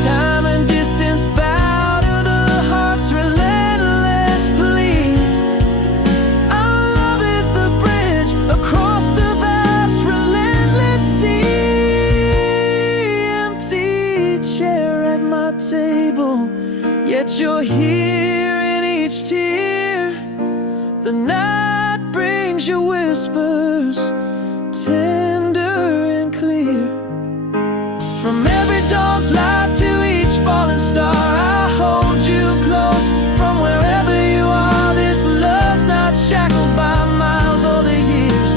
Time and distance bow to the heart's relentless plea. Our love is the bridge across the vast relentless sea. Empty chair at my table, yet you're here in each tear. The night brings your whispers, tender and clear. From every dawn's light to each falling star, I hold you close from wherever you are. This love's not shackled by miles or the years.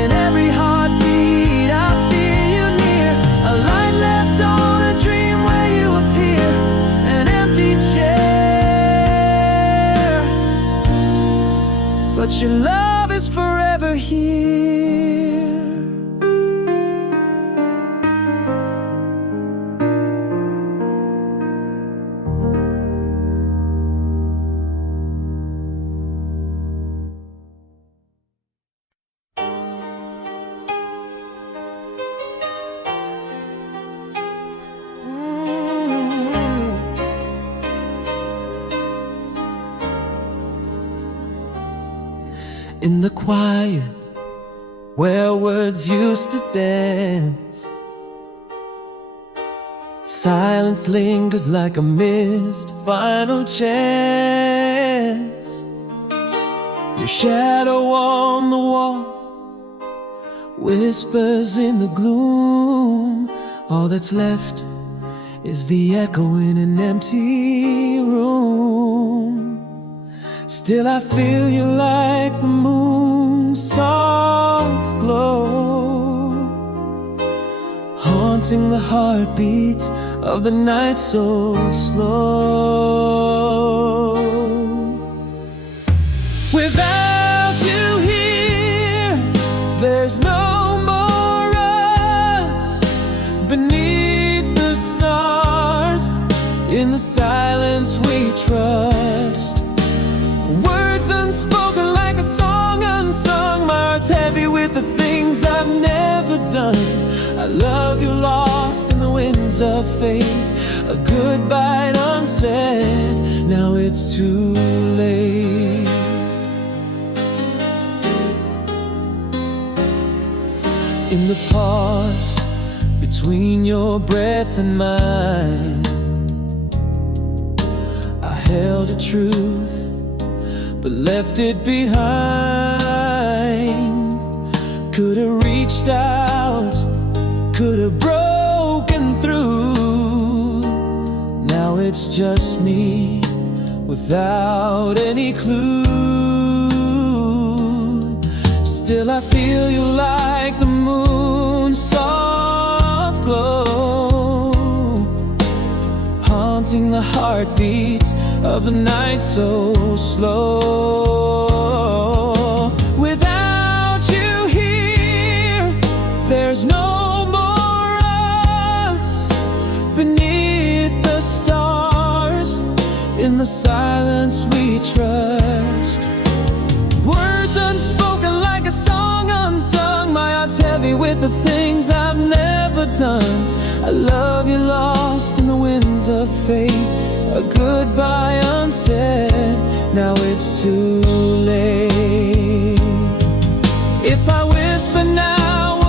In every heartbeat I feel you near. A light left on a dream where you appear. An empty chair, but your love is forever here. In the quiet, where words used to dance, silence lingers like a missed final chance. Your shadow on the wall whispers in the gloom. All that's left is the echo in an empty room. Still I feel you like the moon's soft glow, haunting the heartbeats of the night so slow. Without you here, there's no more us. Beneath the stars, in the silence we trust. Words unspoken like a song unsung. My heart's heavy with the things I've never done. I love you lost in the winds of fate, a goodbye unsaid. Now it's too late. In the pause between your breath and mine, I held a truth but left it behind. Could have reached out, could have broken through. Now it's just me without any clue. Still I feel you like the moon's soft glow, haunting the heartbeats of the night so slow. Without you here, there's no more us. Beneath the stars, in the silence we trust. Words unspoken like a song unsung. My heart's heavy with the things I've never done. I love you lost in the winds of fate, a goodbye unsaid. Now it's too late. If I whisper now,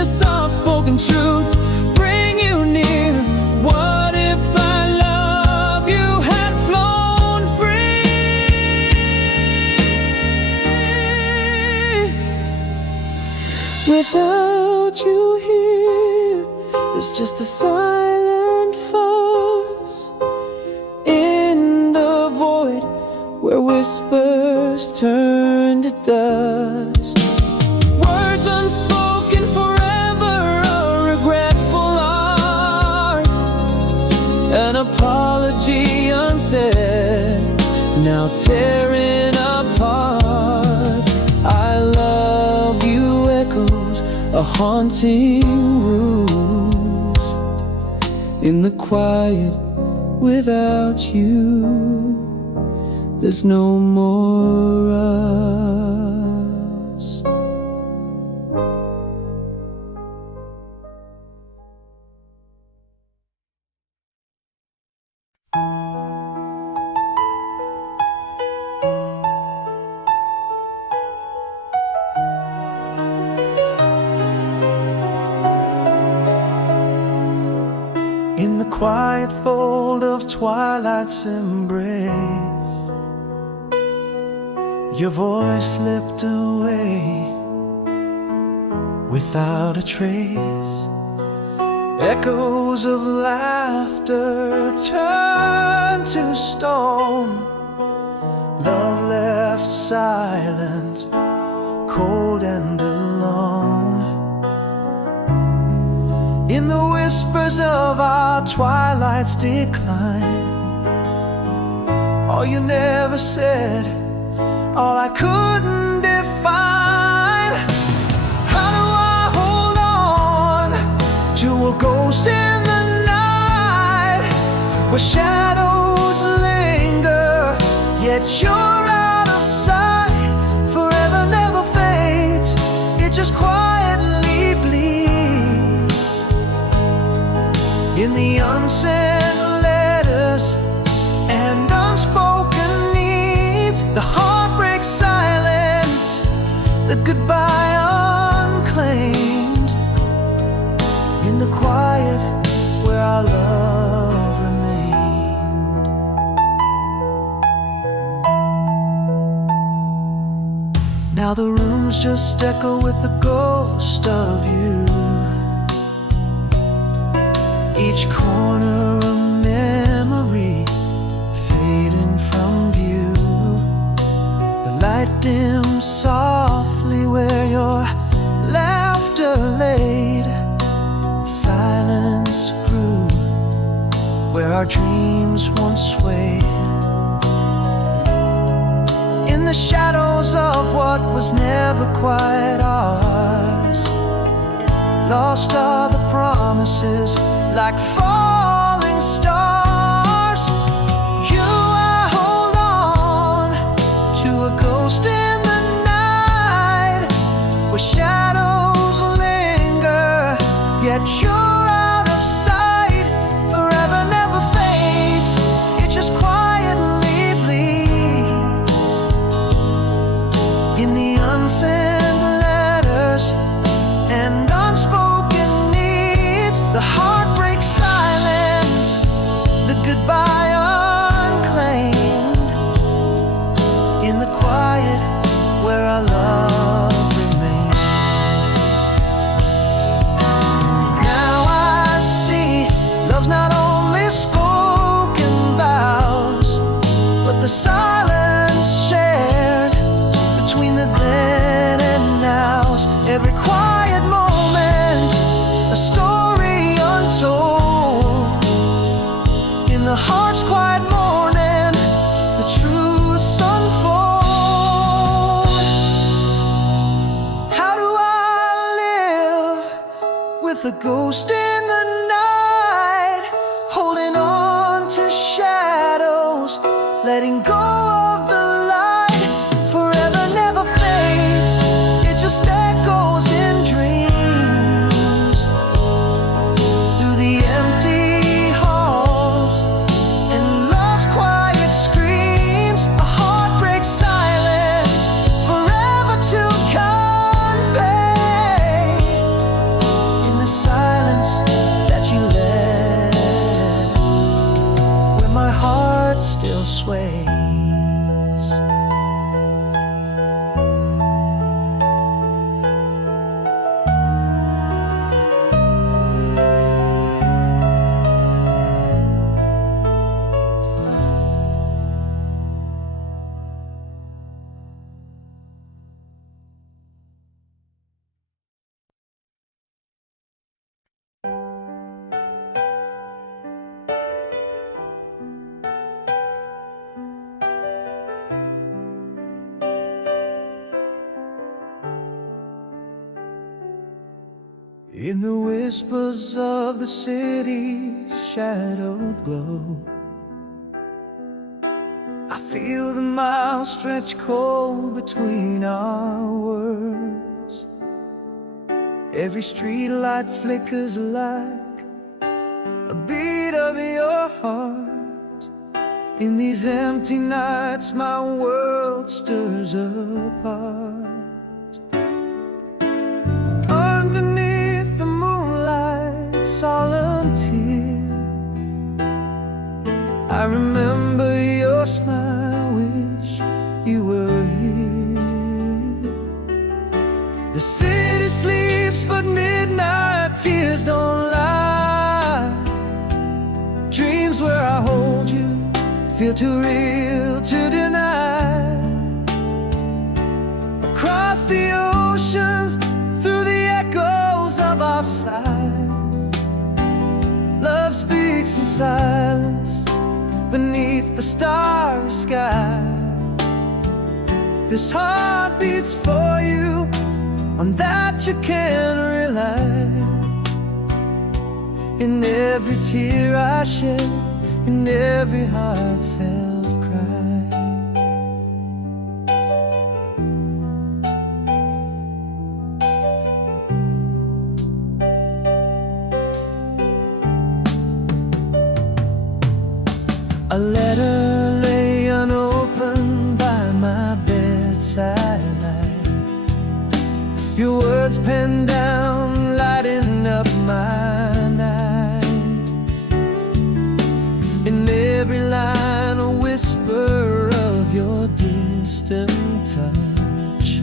a soft-spoken truth, bring you near. What if I love you had flown free? Without you here, there's just a silent force in the void where whispers turn to dust. Words unspoken forever, a regretful art, an apology unsaid, now tearing apart. I love you echoes a haunting ruse in the quiet. Without you, there's no more us. In the quiet fold of twilight's embrace, your voice slipped away without a trace. Echoes of laughter turned to stone. Love left silent, cold and alone. In the whispers of our twilight's decline, all you never said, all I couldn't define. How do I hold on to a ghost in the night, where shadows linger, yet you're out of sight? Forever never fades, it just quietly bleeds. In the unsent letters and unspoken needs, the heart breaks silent, the goodbye unclaimed. In the quiet where our love remained. Now the rooms just echo with the ghost of you. Each corner a memory fading from view. The light dims softly where your laughter laid. Silence grew where our dreams once swayed. In the shadows of what was never quite ours, lost are the promises like falling stars. You, I hold on to a ghost in the night, where shadows linger, yet you're out of sight. Forever never fades, it just quietly bleeds. In the unsent letters and unspoken needs, the heart breaks silent, the goodbye unclaimed. In the quiet where our love remains. Now I see love's not only spoken vows, but the silence shared between the then and nows. Every quiet moment, a story untold. In the heart's quiet morning, the truths unfold. How do I live with a ghost in the night, holding on to shadows, letting go of the light? Forever never fades, it just echoes in dreams. Through the empty halls and love's quiet screams, a heart breaks silent, forever to convey. In the whispers of the city's shadowed glow, I feel the miles stretch cold between our words. Every street light flickers like a beat of your heart. In these empty nights my world stirs apart. Underneath the moonlight, solemn tear, I remember your smile, wish you were here. The city sleeps but midnight tears don't lie. Dreams where I hold you feel too real to deny. Across the oceans, through the echoes of our side, love speaks in silence beneath the starry sky. This heart beats for you, on that you can rely. In every tear I shed, in every heartfelt cry. A letter lay unopened by my bedside light. Your words penned down, lighting up my night. In every line a whisper of your distant touch.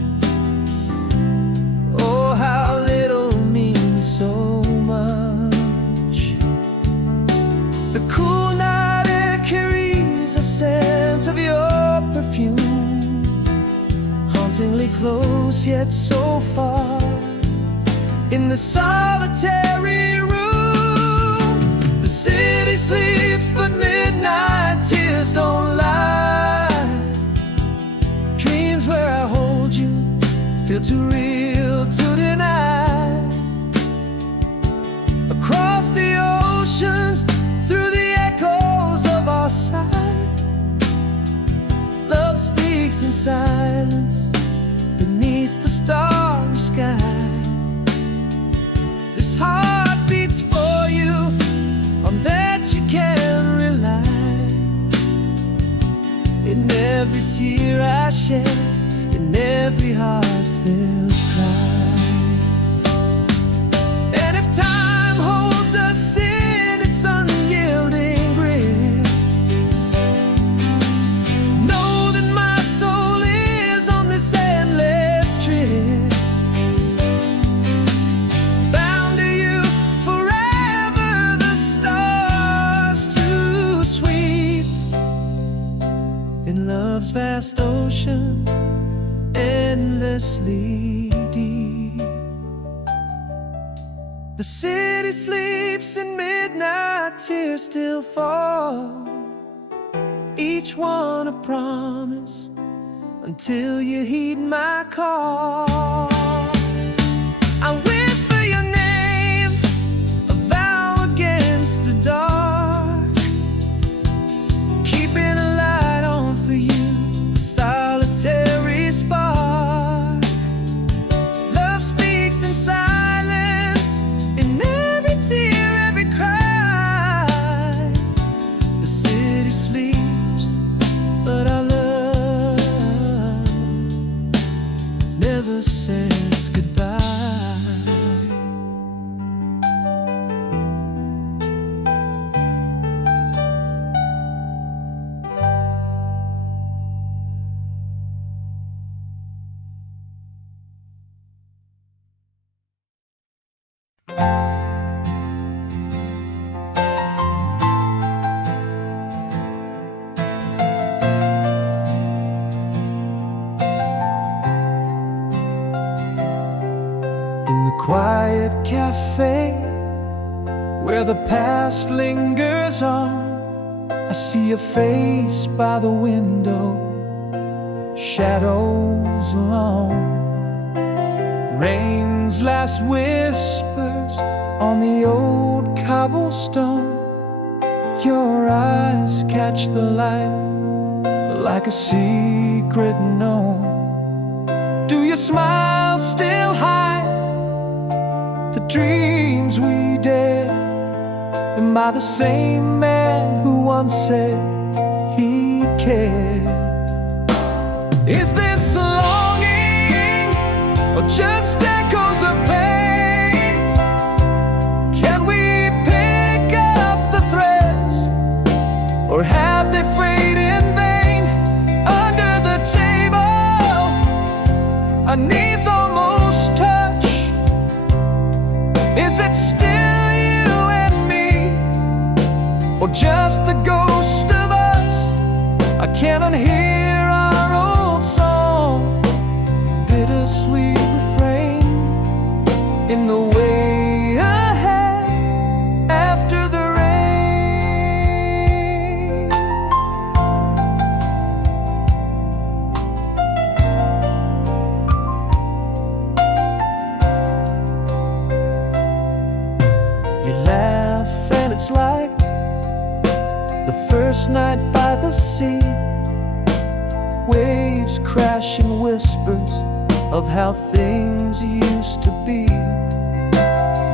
Oh, how little means so much. The cool night air carries a scent of your perfume, hauntingly close yet so far. In the solitary room, the city sleeps but midnight tears don't lie. Dreams where I hold you feel too real to deny. Across the oceans, through the echoes of our side, love speaks in silence beneath the starry sky. This heart beats for you, on that you can rely. In every tear I shed, in every heartfelt cry. And if time holds us in its unyielding grip, know that my soul is on this endless trip. Love's vast ocean, endlessly deep. The city sleeps and midnight tears still fall, each one a promise until you heed my call. I whisper your name, a vow against the dark, keeping a light on for you, a solitary spark. Love speaks in silence, in every tear, every cry. The city sleeps, but our love never says goodbye. Quiet cafe where the past lingers on, I see a face by the window, shadows long, Rain's last whispers on the old cobblestone. Your eyes catch the light like a secret known. Do your smile still hide the dreams we dared? Am I the same man who once said he cared? Is this a longing or just echoes of pain? Can we pick up the threads, or have they frayed in vain? Under the table, our knees almost touch. Is it still you and me, or just the ghost of us? I can't unhear our old song, bittersweet refrain in the way ahead after the rain. You laugh and it's like the first night by the sea. Waves crashing, whispers of how things used to be.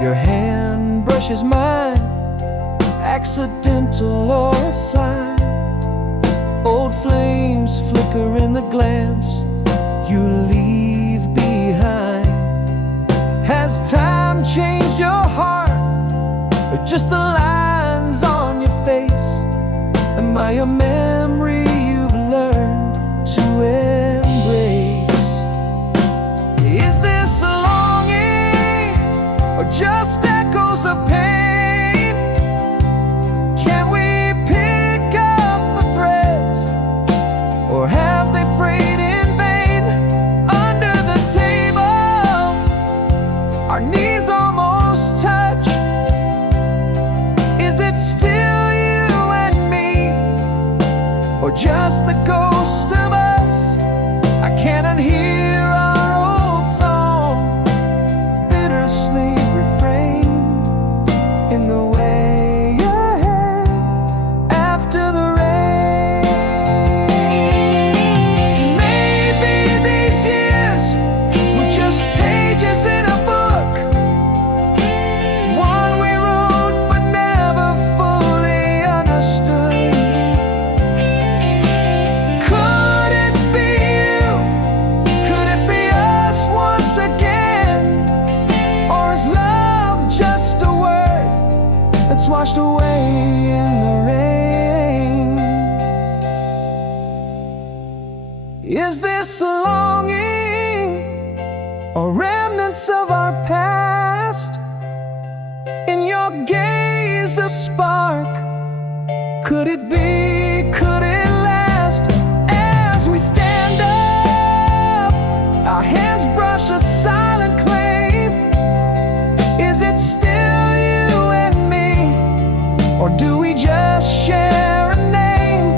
Your hand brushes mine, accidental or a sign. Old flames flicker in the glance you leave behind. Has time changed your heart, or just the lines on your face? Am I a memory you've learned to embrace? Is this a longing or just echoes of pain? Can we pick up the threads, or have they frayed in vain? Under the table, our knees almost touch. Is it still you and me, or just the ghost of us? I can't unhear our old song, bittersweet refrain in the way ahead after the rain. Maybe these years were just pages in a book, one we wrote but never fully understood. Could it be you? Could it be us once again? Or is love just a word that's washed away in the rain? Is this a longing or remnants of our past? In your gaze a spark, could it be, could it last? As we stand up, our hands brush a silent claim. Is it still you and me, or do we just share a name?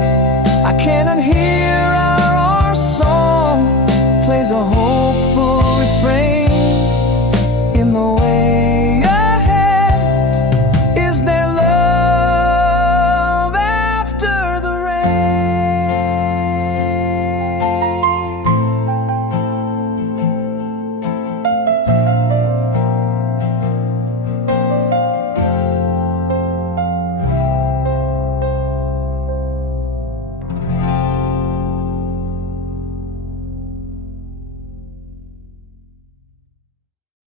I can't unhear our song plays a whole